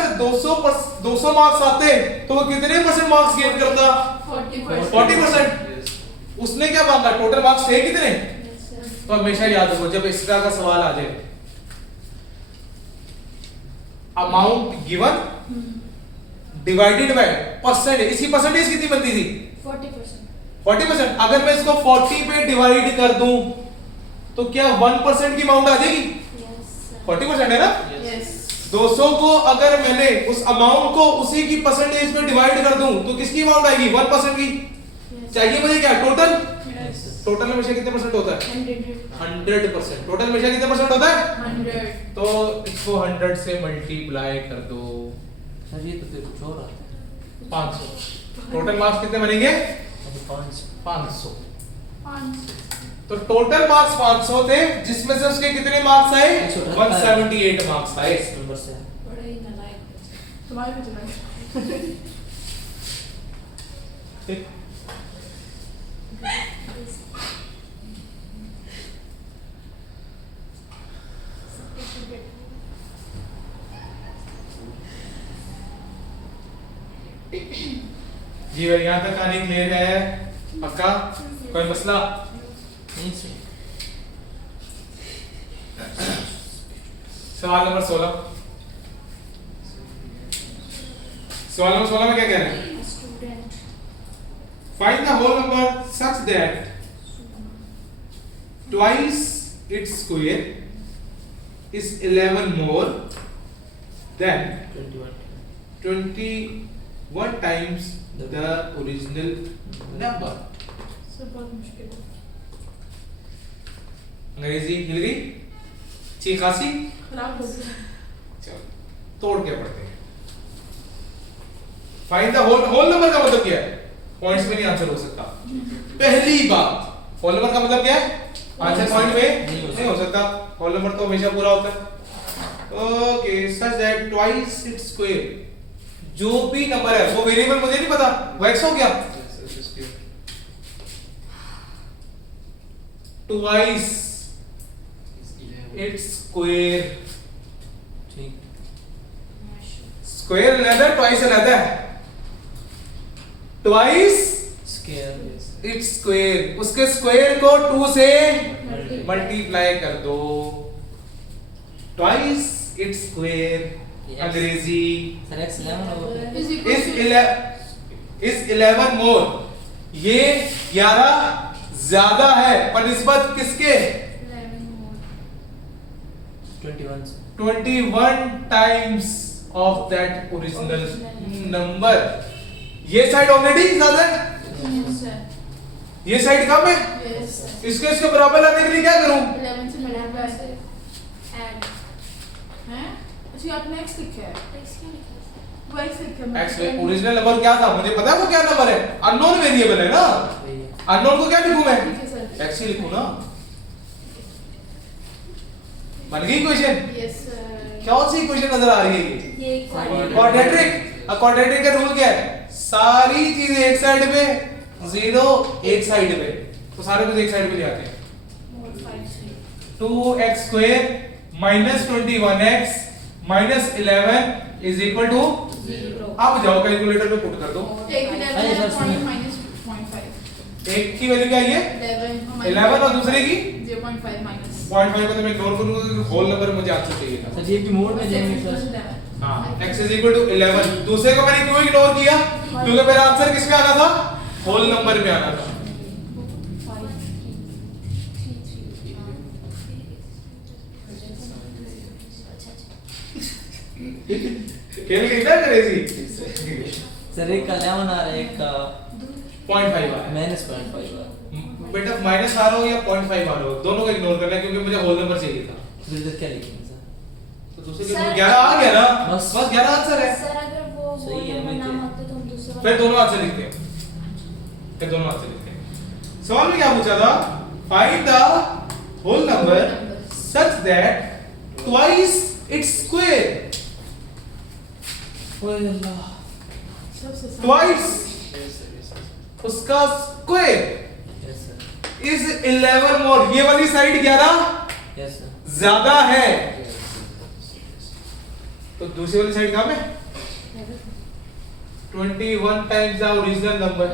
200 मार्क्स आते तो वो कितने परसेंट मार्क्स गेन करता? 40%। उसने क्या मांगा? टोटल मार्क्स थे कितने? तो हमेशा याद रखो जब इस तरह का सवाल आ जाए, amount given divided by percentage. इसकी परसेंटेज कितनी बनती थी? 40%। 40%। अगर मैं इसको 40 पे डिवाइड कर दूं तो क्या 1% की अमाउंट आ जाएगी? Yes sir. 40% है ना? यस। 200 को अगर मैंने उस अमाउंट को उसी की परसेंटेज में डिवाइड कर दूं तो किसकी अमाउंट आएगी? 1% की। चाहिए मुझे क्या? टोटल। टोटल हमेशा कितने परसेंट होता है? 100%। टोटल हमेशा कितने परसेंट होता है? 100। तो इसको 100 से मल्टीप्लाई कर दो, सर ये तो फिर कुछ और आता है। 500। टोटल मार्क्स कितने बनेंगे? अच्छा 500। 500। तो टोटल मार्क्स 500 थे, जिसमें से उसके कितने मार्क्स आए? 178 मार्क्स आए। इस नंबर से। बड़ा ही नालायक। तुम्हारे भी चला। जी भाई यहाँ तक कहानी क्लियर है? पक्का? कोई मसला? नहीं सर। सवाल नंबर 16। सवाल नंबर 16 में क्या कह रहे हैं? A student Find the whole number such that twice its square is 11 more than 21। 21 times the original number. Sir बहुत मुश्किल है। अंग्रेजी हिल गई? अच्छी खासी? खराब हो गया। चलो तोड़ के पढ़ते हैं। फाइंड द होल नंबर का मतलब क्या है? पॉइंट्स में नहीं आंसर हो सकता। पहली बात, होल नंबर का मतलब क्या है? आंसर पॉइंट में नहीं हो सकता। होल नंबर तो हमेशा पूरा होता है। Okay, such that twice its square, जो भी नंबर है वो वेरिएबल मुझे नहीं पता, वो x हो गया। ट्वाइस इट्स स्क्वायर, ठीक। Square another, twice another. Twice square its square, उसके स्क्वायर को 2 से मल्टीप्लाई कर दो, ट्वाइस इट्स स्क्वायर अंग्रेजी सर x 11 होगा Is equal to- इस 11 मोर, ये 11 ज्यादा है बनिस्बत किसके? 21 से 21 times of that original number. ये साइड ऑलरेडी ज्यादा है, Yes, sir. ये साइड कम है, Yes, sir. इसको इसके बराबर लाने के लिए क्या करूं? 11 से multiply से। ऐड हैं? अच्छा, आपने x लिखा है। x क्या लिखा है? वो x लिखा है। एक्स ओरिजिनल नंबर क्या था मुझे पता है, वो क्या नंबर है? अननोन वेरिएबल है ना, वही है अननोन को क्या लिखूं मैं? ठीक है, सर। एक्स ही लिखूं ना। बन गई इक्वेशन? Yes, sir. कौन सी इक्वेशन नजर आ रही है? ये क्वाड्रेटिक। अब क्वाड्रेटिक का रूल क्या है? सारी चीजें एक साइड पे, जीरो एक साइड पे, तो सारे कुछ एक साइड पे ले आते हैं। 2x square minus 21x minus 11 is equal to, Zero. आप जाओ कैलकुलेटर पे पुट कर दो। Take 11 अरे सर, point सुनिए। minus 0.5. एक की वैल्यू क्या है? 11 और दूसरे की 0.5 minus. 0.5 को तो मैं इग्नोर करूंगा क्योंकि होल नंबर मुझे आंसर चाहिए था। सर ये भी मोड में जाएंगे सर हाँ, x is equal to 11। दूसरे को मैंने क्यों इग्नोर किया? क्योंकि मेरा आंसर किस में आना था? होल नंबर में आना था। खेल गई ना अंग्रेजी? सर एक का 11 आ रहा है, एक का 0.5 आ रहा है। -0.5 आ रहा है। बेटा माइनस आ रहा हो या 0.5 आ रहा हो, दोनों को इग्नोर करना है क्योंकि मुझे होल नंबर चाहिए था। फिर इधर क्या लिखेंगे सर? तो दूसरे सर, के 11 आ गया ना, बस। बस 11 आंसर है। सर अगर वो सही है, नंबर मैं ना क्या- होते तो हम दूसरा फिर दोनों आंसर लिखते हैं, फिर दोनों आंसर लिखते हैं। सवाल में क्या पूछा था? Find the whole number such that twice its square, ओए अल्लाह सबसे सामने। ट्वाइस उसका square yes sir is 11 more, ये वाली साइड 11 यस सर ज्यादा है, तो दूसरी वाली साइड कहाँ पे? 21 टाइम्स द ओरिजिनल नंबर।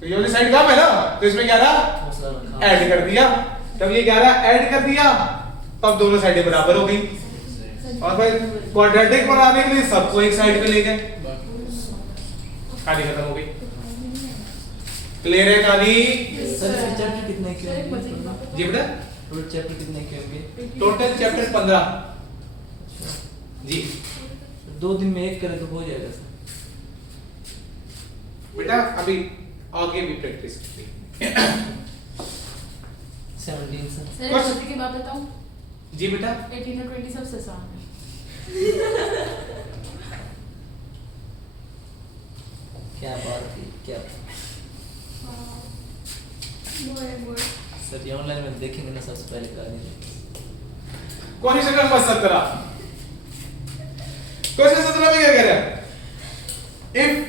तो ये वाली साइड कहाँ है ना, तो इसमें 11 मसला ऐड कर दिया। जब ये 11 ऐड कर दिया तब दोनों साइडें बराबर हो गई। और भाई क्वाड्रेटिक बनाने के लिए सबको एक साइड पे ले गए, कहानी खत्म हो गई। क्लियर है कहानी? सर इसके चैप्टर कितने क्यों सर, एक होंगे? बचे। जी बेटा, टोटल चैप्टर कितने क्यों होंगे? टोटल चैप्टर 15 जी। 2 दिन में एक करे तो हो जाएगा सर। बेटा अभी आगे भी प्रैक्टिस करते हैं। 17 सर सर, कुछ- एक की बात बताऊं? जी बेटा, 18 और 20 सबसे आसान है। क्या बात थी क्या? मोर सर ये ऑनलाइन में देखेंगे ना सबसे पहले करा दीजिए। Question number 17। क्वेश्चन 17 में क्या कह रहा है? If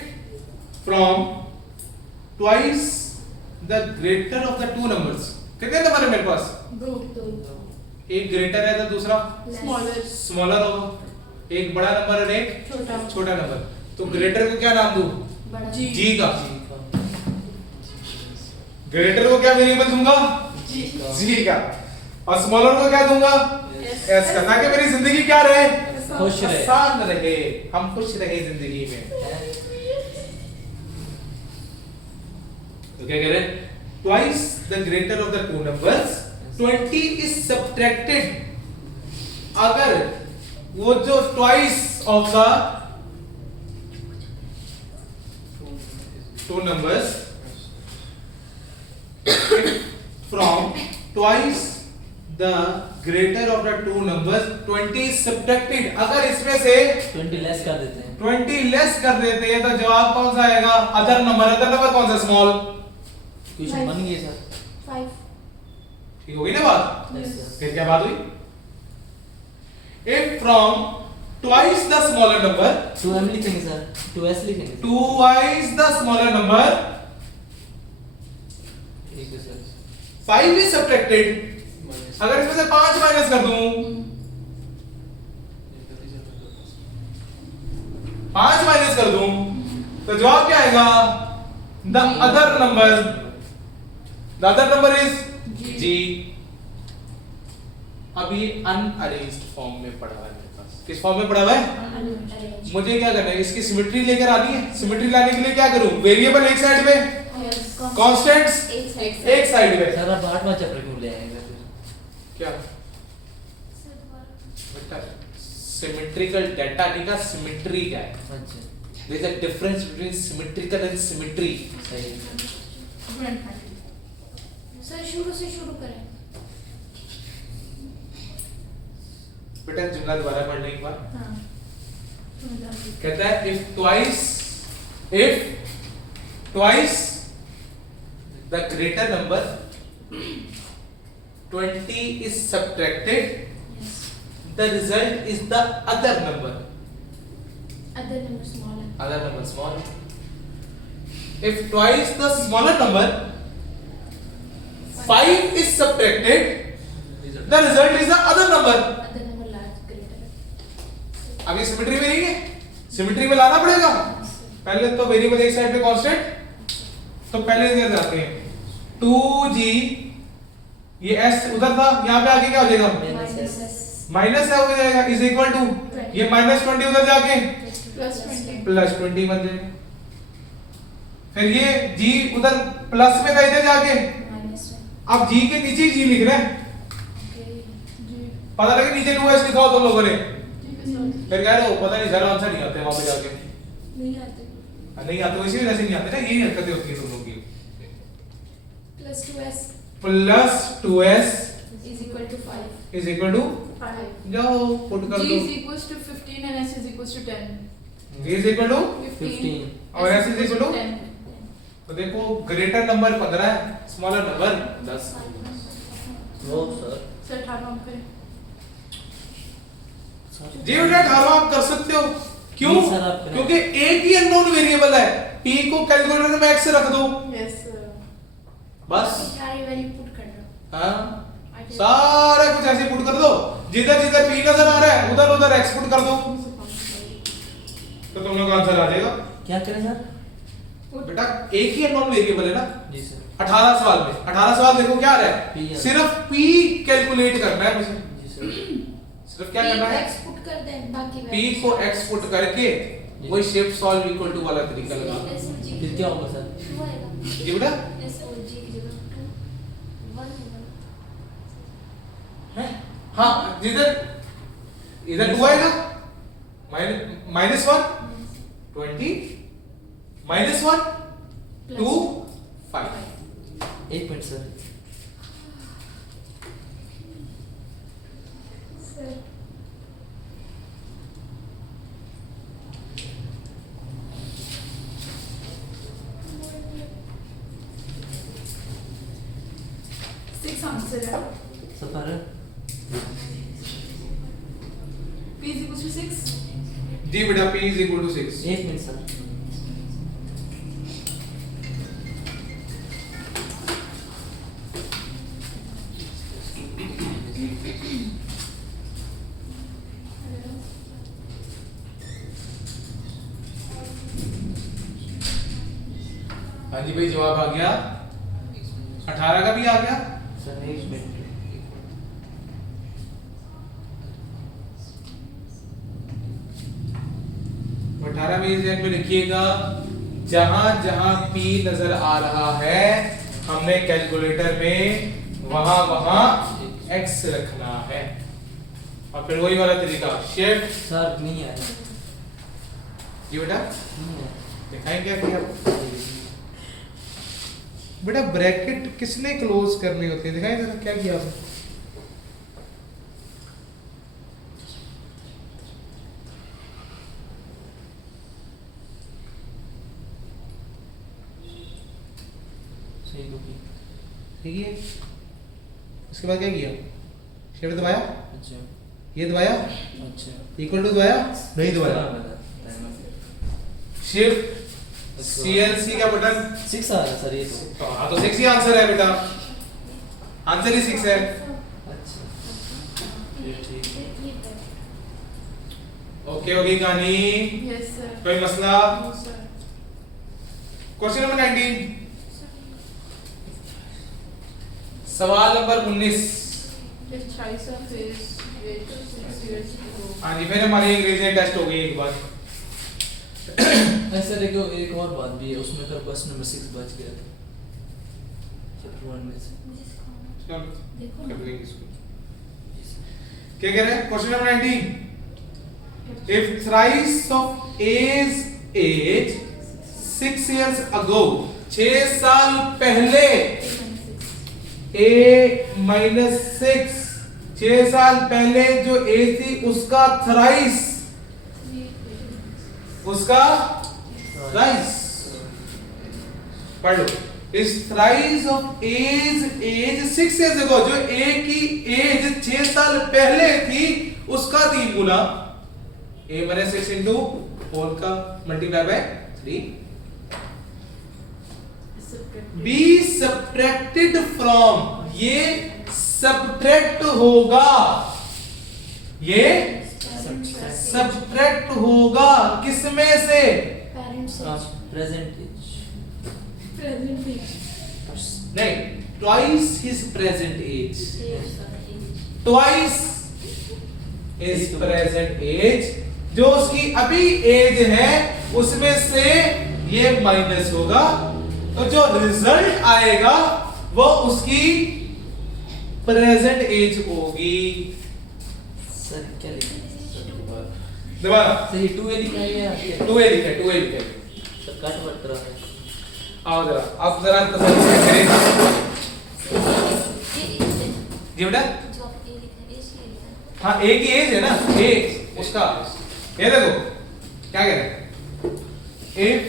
from twice the greater of the two numbers, कितने नंबर है मेरे पास? दो। एक ग्रेटर है तो दूसरा Smaller. स्मॉलर होगा, एक बड़ा नंबर और एक छोटा। छोटा नंबर। तो ग्रेटर को क्या नाम दूं? बड़ा। जी का। ग्रेटर को क्या वेरिएबल दूंगा? जी। जी का। और स्मॉलर को क्या दूंगा? एस का, ताकि मेरी जिंदगी क्या रहे? खुश रहे। आसान रहे, हम खुश रहे जिंदगी में। तो क्या कह रहे हैं? Twice the greater of the two numbers, 20 is subtracted। अगर वो जो twice of the two numbers, from twice the greater of the two numbers, 20 is subtracted। अगर इसमें से 20 लेस कर देते हैं। 20 लेस कर देते हैं तो जवाब कौन सा आएगा? अदर नंबर कौन सा? स्मॉल। क्वेश्चन बन गया सर। 5 ठीक हो गई ना बात? Yes sir. फिर क्या बात हुई? If from twice the smaller number, 2m लिखेंगे सर, 2s लिखेंगे। twice the smaller number, ठीक है सर। 5 is subtracted। अगर इसमें से 5 माइनस कर दूं, 5 माइनस कर दूं, तो जवाब क्या आएगा? The other number is G. G. अभी अनअरेंज्ड फॉर्म में पड़ा हुआ है मेरे पास। किस फॉर्म में पड़ा हुआ है? अरेंज मुझे क्या करना है, इसकी सिमेट्री लेकर आनी है। सिमेट्री लाने के लिए क्या करूं? वेरिएबल एक साइड में, कांस्टेंट्स एक साइड एक साइड में। सर आप 8वां चैप्टर क्यों ले आएंगे फिर? क्या बेटा, सिमेट्रिकल डाटा का सिमेट्री क्या है? अच्छा there is a difference between symmetrical and symmetry. सही। सर शुरू से शुरू करें। बेटा जुमला दोबारा पढ़ लें एक बार। हाँ कहता है if twice the greater number 20 is subtracted, the result is the other number small. If twice the smaller number 5 is subtracted, the result is the other number. अभी सिमेट्री में नहीं है, सिमेट्री में लाना पड़ेगा। पहले तो वेरिएबल एक साइड पे कांस्टेंट, तो पहले इधर जाते हैं 2g, ये s उधर था, यहाँ पे आके क्या हो जाएगा? माइनस है हो जाएगा, इज इक्वल टू ये -20 उधर जाके +20 बन जाएगा। फिर ये g उधर प्लस में था, इधर जाके अब g के नीचे ही g लिख रहे हैं। पता लगे नीचे 2s लिखा हो तुम लोगों ने, फिर कह रहे हो पता नहीं सर आंसर नहीं आते वहां पे जाके। नहीं आते इसी वजह से नहीं आते ना, यही हरकतें होती है तुम लोगों की। +2s is equal to 5. Is equal to, जाओ पुट कर G दो। is equals to 15 and S is equals to 10. g is equal to 15 और s इज इक्वल टू, 10. तो देखो ग्रेटर नंबर 15 है, स्मॉलर नंबर 10। वो सर सर 18 करें। जी बेटा 18 आप कर सकते हो। क्यों? जी सर, आप करें। क्योंकि एक ही अननोन वेरिएबल है, p को कैलकुलेटर में x से रख दो Yes sir. बस। सारी वैल्यू पुट कर दो। हाँ, सारा कुछ ऐसे पुट कर दो, जिधर जिधर p नजर आ रहा है उधर उधर x पुट कर दो, तो तुम लोग का आंसर आ जाएगा। क्या करें सर? बेटा एक ही अननोन वेरिएबल है ना। जी सर 18 सवाल में 18 सवाल देखो क्या आ रहा P है, है। सिर्फ p कैलकुलेट करना है मुझे। जी सर सिर्फ क्या करना है, x पुट कर दें, बाकी p को x पुट करके वही शिफ्ट सॉल्व इक्वल टू वाला तरीका लगा। फिर क्या होगा सर? जी बेटा हाँ, जिधर इधर 2 आएगा, -1 20 -1 2 5। एक मिनट सर। Six आंसर है। सफर P is equals to 6. जी बेटा p इज इक्वल टू 6। एक मिनट सर। हाँ जी भाई जवाब आ गया, 18 का भी आ गया। सर एक मिनट। 18 में इस ध्यान में लिखिएगा, जहां जहां p नजर आ रहा है हमने कैलकुलेटर में वहां वहां x रखना है। और फिर वही वाला तरीका शिफ्ट। सर नहीं आया। जी बेटा नहीं आया। दिखाएं क्या किया बेटा, ब्रैकेट किसने क्लोज करनी होती है, दिखाएं जरा क्या किया आपने। सही तो की। ठीक है, उसके बाद क्या किया, शिफ्ट दबाया, अच्छा ये दबाया, अच्छा इक्वल टू दबाया, नहीं दबाया, शिफ्ट CLC का बटन 6 आ रहा है सर ये तो। हाँ तो 6 ही आंसर है बेटा, आंसर ही 6 है। अच्छा ये ठीक है। ओके होगी कहानी, Yes sir. कोई मसला? No sir. क्वेश्चन नंबर 19, सवाल number 19। If thrice of his age 6 years ago. हाँ जी, फिर हमारी अंग्रेजी टेस्ट हो गई एक बार। ऐसा देखो एक और बात भी है, उसमें तो क्वेश्चन नंबर 6 बच गया था चैप्टर 1 में से। चलो देखो कर लेंगे इसको। क्या कह रहे हैं? Question number 19, if thrice of age 6 years ago, 6 साल पहले a minus 6, 6 साल पहले जो एज थी उसका थ्राइस, उसका थ्राइस पढ़ लो। इस thrice of age 6 years ago, जो a की एज 6 साल पहले थी उसका 3 गुना, a minus 6 into 4 का multiply by 3, be subtracted from, ये सब्ट्रैक्ट होगा, ये सब्ट्रैक्ट होगा किसमें से? पेरेंट्स प्रेजेंट एज नहीं, twice his present age, twice his present age, जो उसकी अभी एज है उसमें से ये माइनस होगा, तो जो रिजल्ट आएगा वो उसकी प्रेजेंट एज होगी। सर क्या लिखा है दोबारा सही 2a लिखा है या 2a लिखा है, 2a लिखा है। सर कट मत करो आओ जरा, अब जरा तसल्ली से करें जी बेटा। हाँ, ए की एज है ना, ए उसका, ये देखो क्या कह रहे हैं, इफ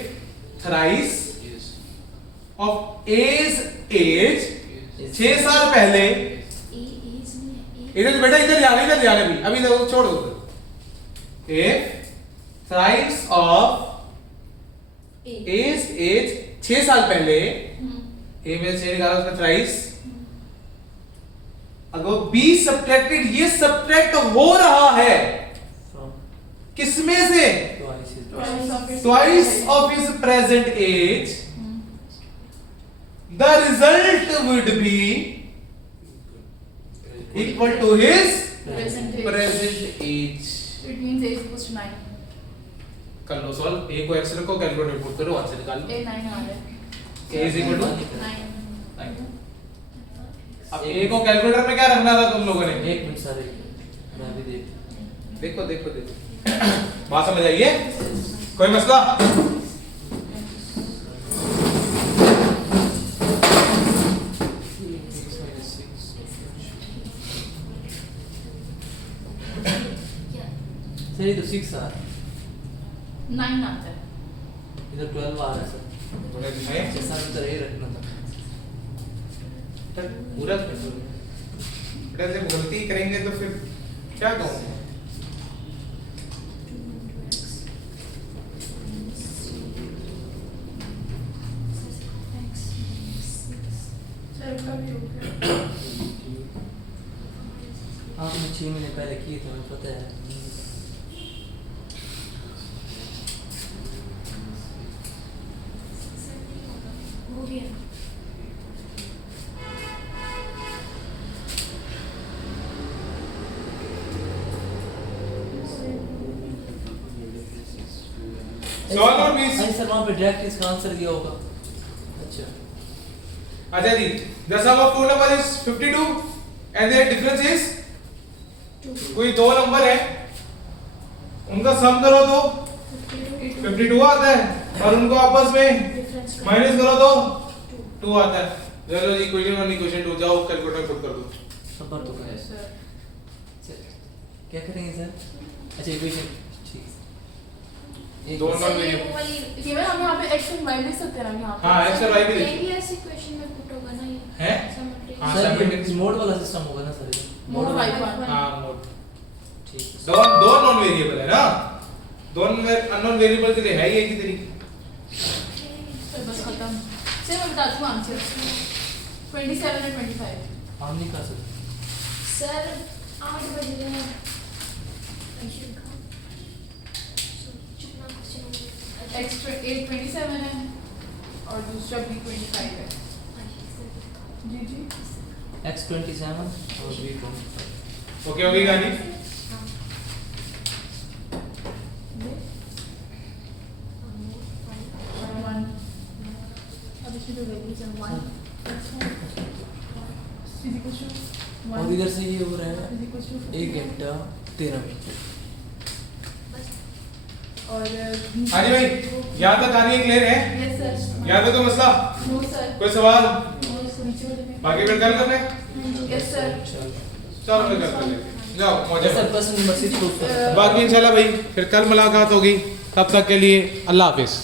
थ्राइस ऑफ एज 6 साल पहले, इधर बेटा इधर जाने भी, अभी देखो छोड़ दो। इफ थ्राइस ऑफ एज 6 साल पहले, ए में 6 निकाला उसमें थ्राइस, अगर बी सब्ट्रैक्टेड, ये सब्ट्रैक्ट हो रहा है किसमें से? Twice of his present age, the result would be equal to his Present age. present age। It means age equals to 9. कर लो सॉल्व, ए को एक्स रखो, कैलकुलेटर में पुट करो, आंसर निकाल लो। A 9 आ रहा है। ए इज इक्वल टू 9. अब ए को कैलकुलेटर में क्या रखना था तुम लोगों ने? एक मिनट सर, मैं भी देखो बात समझ आई है? कोई मसला? सर ये तो 6 आ 9 आता है। इधर 12 आ रहा है सर, तूने दिखाया जैसा इधर ये रखना था पूरा बेटा, जब गलती करेंगे तो फिर क्या कहूँ? हाँ मैंने 6 महीने पहले किए थे, मुझे पता है। हो गया। सॉल्व और बीस। सर वहाँ पे डायरेक्ट इसका आंसर दिया होगा। अच्छा जी, the sum of two numbers is 52 and their difference is, कोई दो नंबर है उनका सम करो तो 52 आता है, और उनको आपस में माइनस करो तो 2 आता है। चलो जी, क्वेश्चन 1 क्वेश्चन 2 जाओ कैलकुलेटर पुट कर दो। नंबर तो क्या है सर क्या करेंगे सर? अच्छा इक्वेशन ठीक है, दो नंबर में केवल हम यहाँ पे x और y लिख सकते हैं हम यहाँ पे। हाँ, x और y भी लिख यही ऐसे क्वेश्चन में पुट होगा ना ये है? समझ हाँ, सर submitted। ये मोड वाला सिस्टम होगा ना सर? Mode y y1। हाँ, मोड ठीक है। दो नॉन वेरिएबल है ना, दोनों अननोन वेरिएबल के लिए है ये की तरीके। सर बस खत्म। सर मैं बताती हूँ आंसर 27 और 25। हम नहीं कर सकते सर 8 बज रहे हैं। ऐसे लिखा। कितना क्वेश्चन हो गया? x 8 27 है और दूसरा B25 है जी जी X27 और B25 ओके हो गई कहानी वन अब इसमें जो वैल्यूज हैं 1 इक्वल्स टू और इधर से ये हो रहा है इक्वल्स टू 1 घंटा 13 मिनट और हाँ जी भाई यहाँ तक कहानी क्लियर है यस सर यहाँ तक तो मसला नो सर कोई सवाल नीचे वाले में बाकी फिर कल कर रहे हैं यस सर चलो फिर कल कर लेते जाओ मौजे सर क्वेश्चन नंबर 6 प्रूफ कर बाकी इंशाल्लाह भाई फिर कल मुलाकात होगी तब तक के लिए अल्लाह हाफिज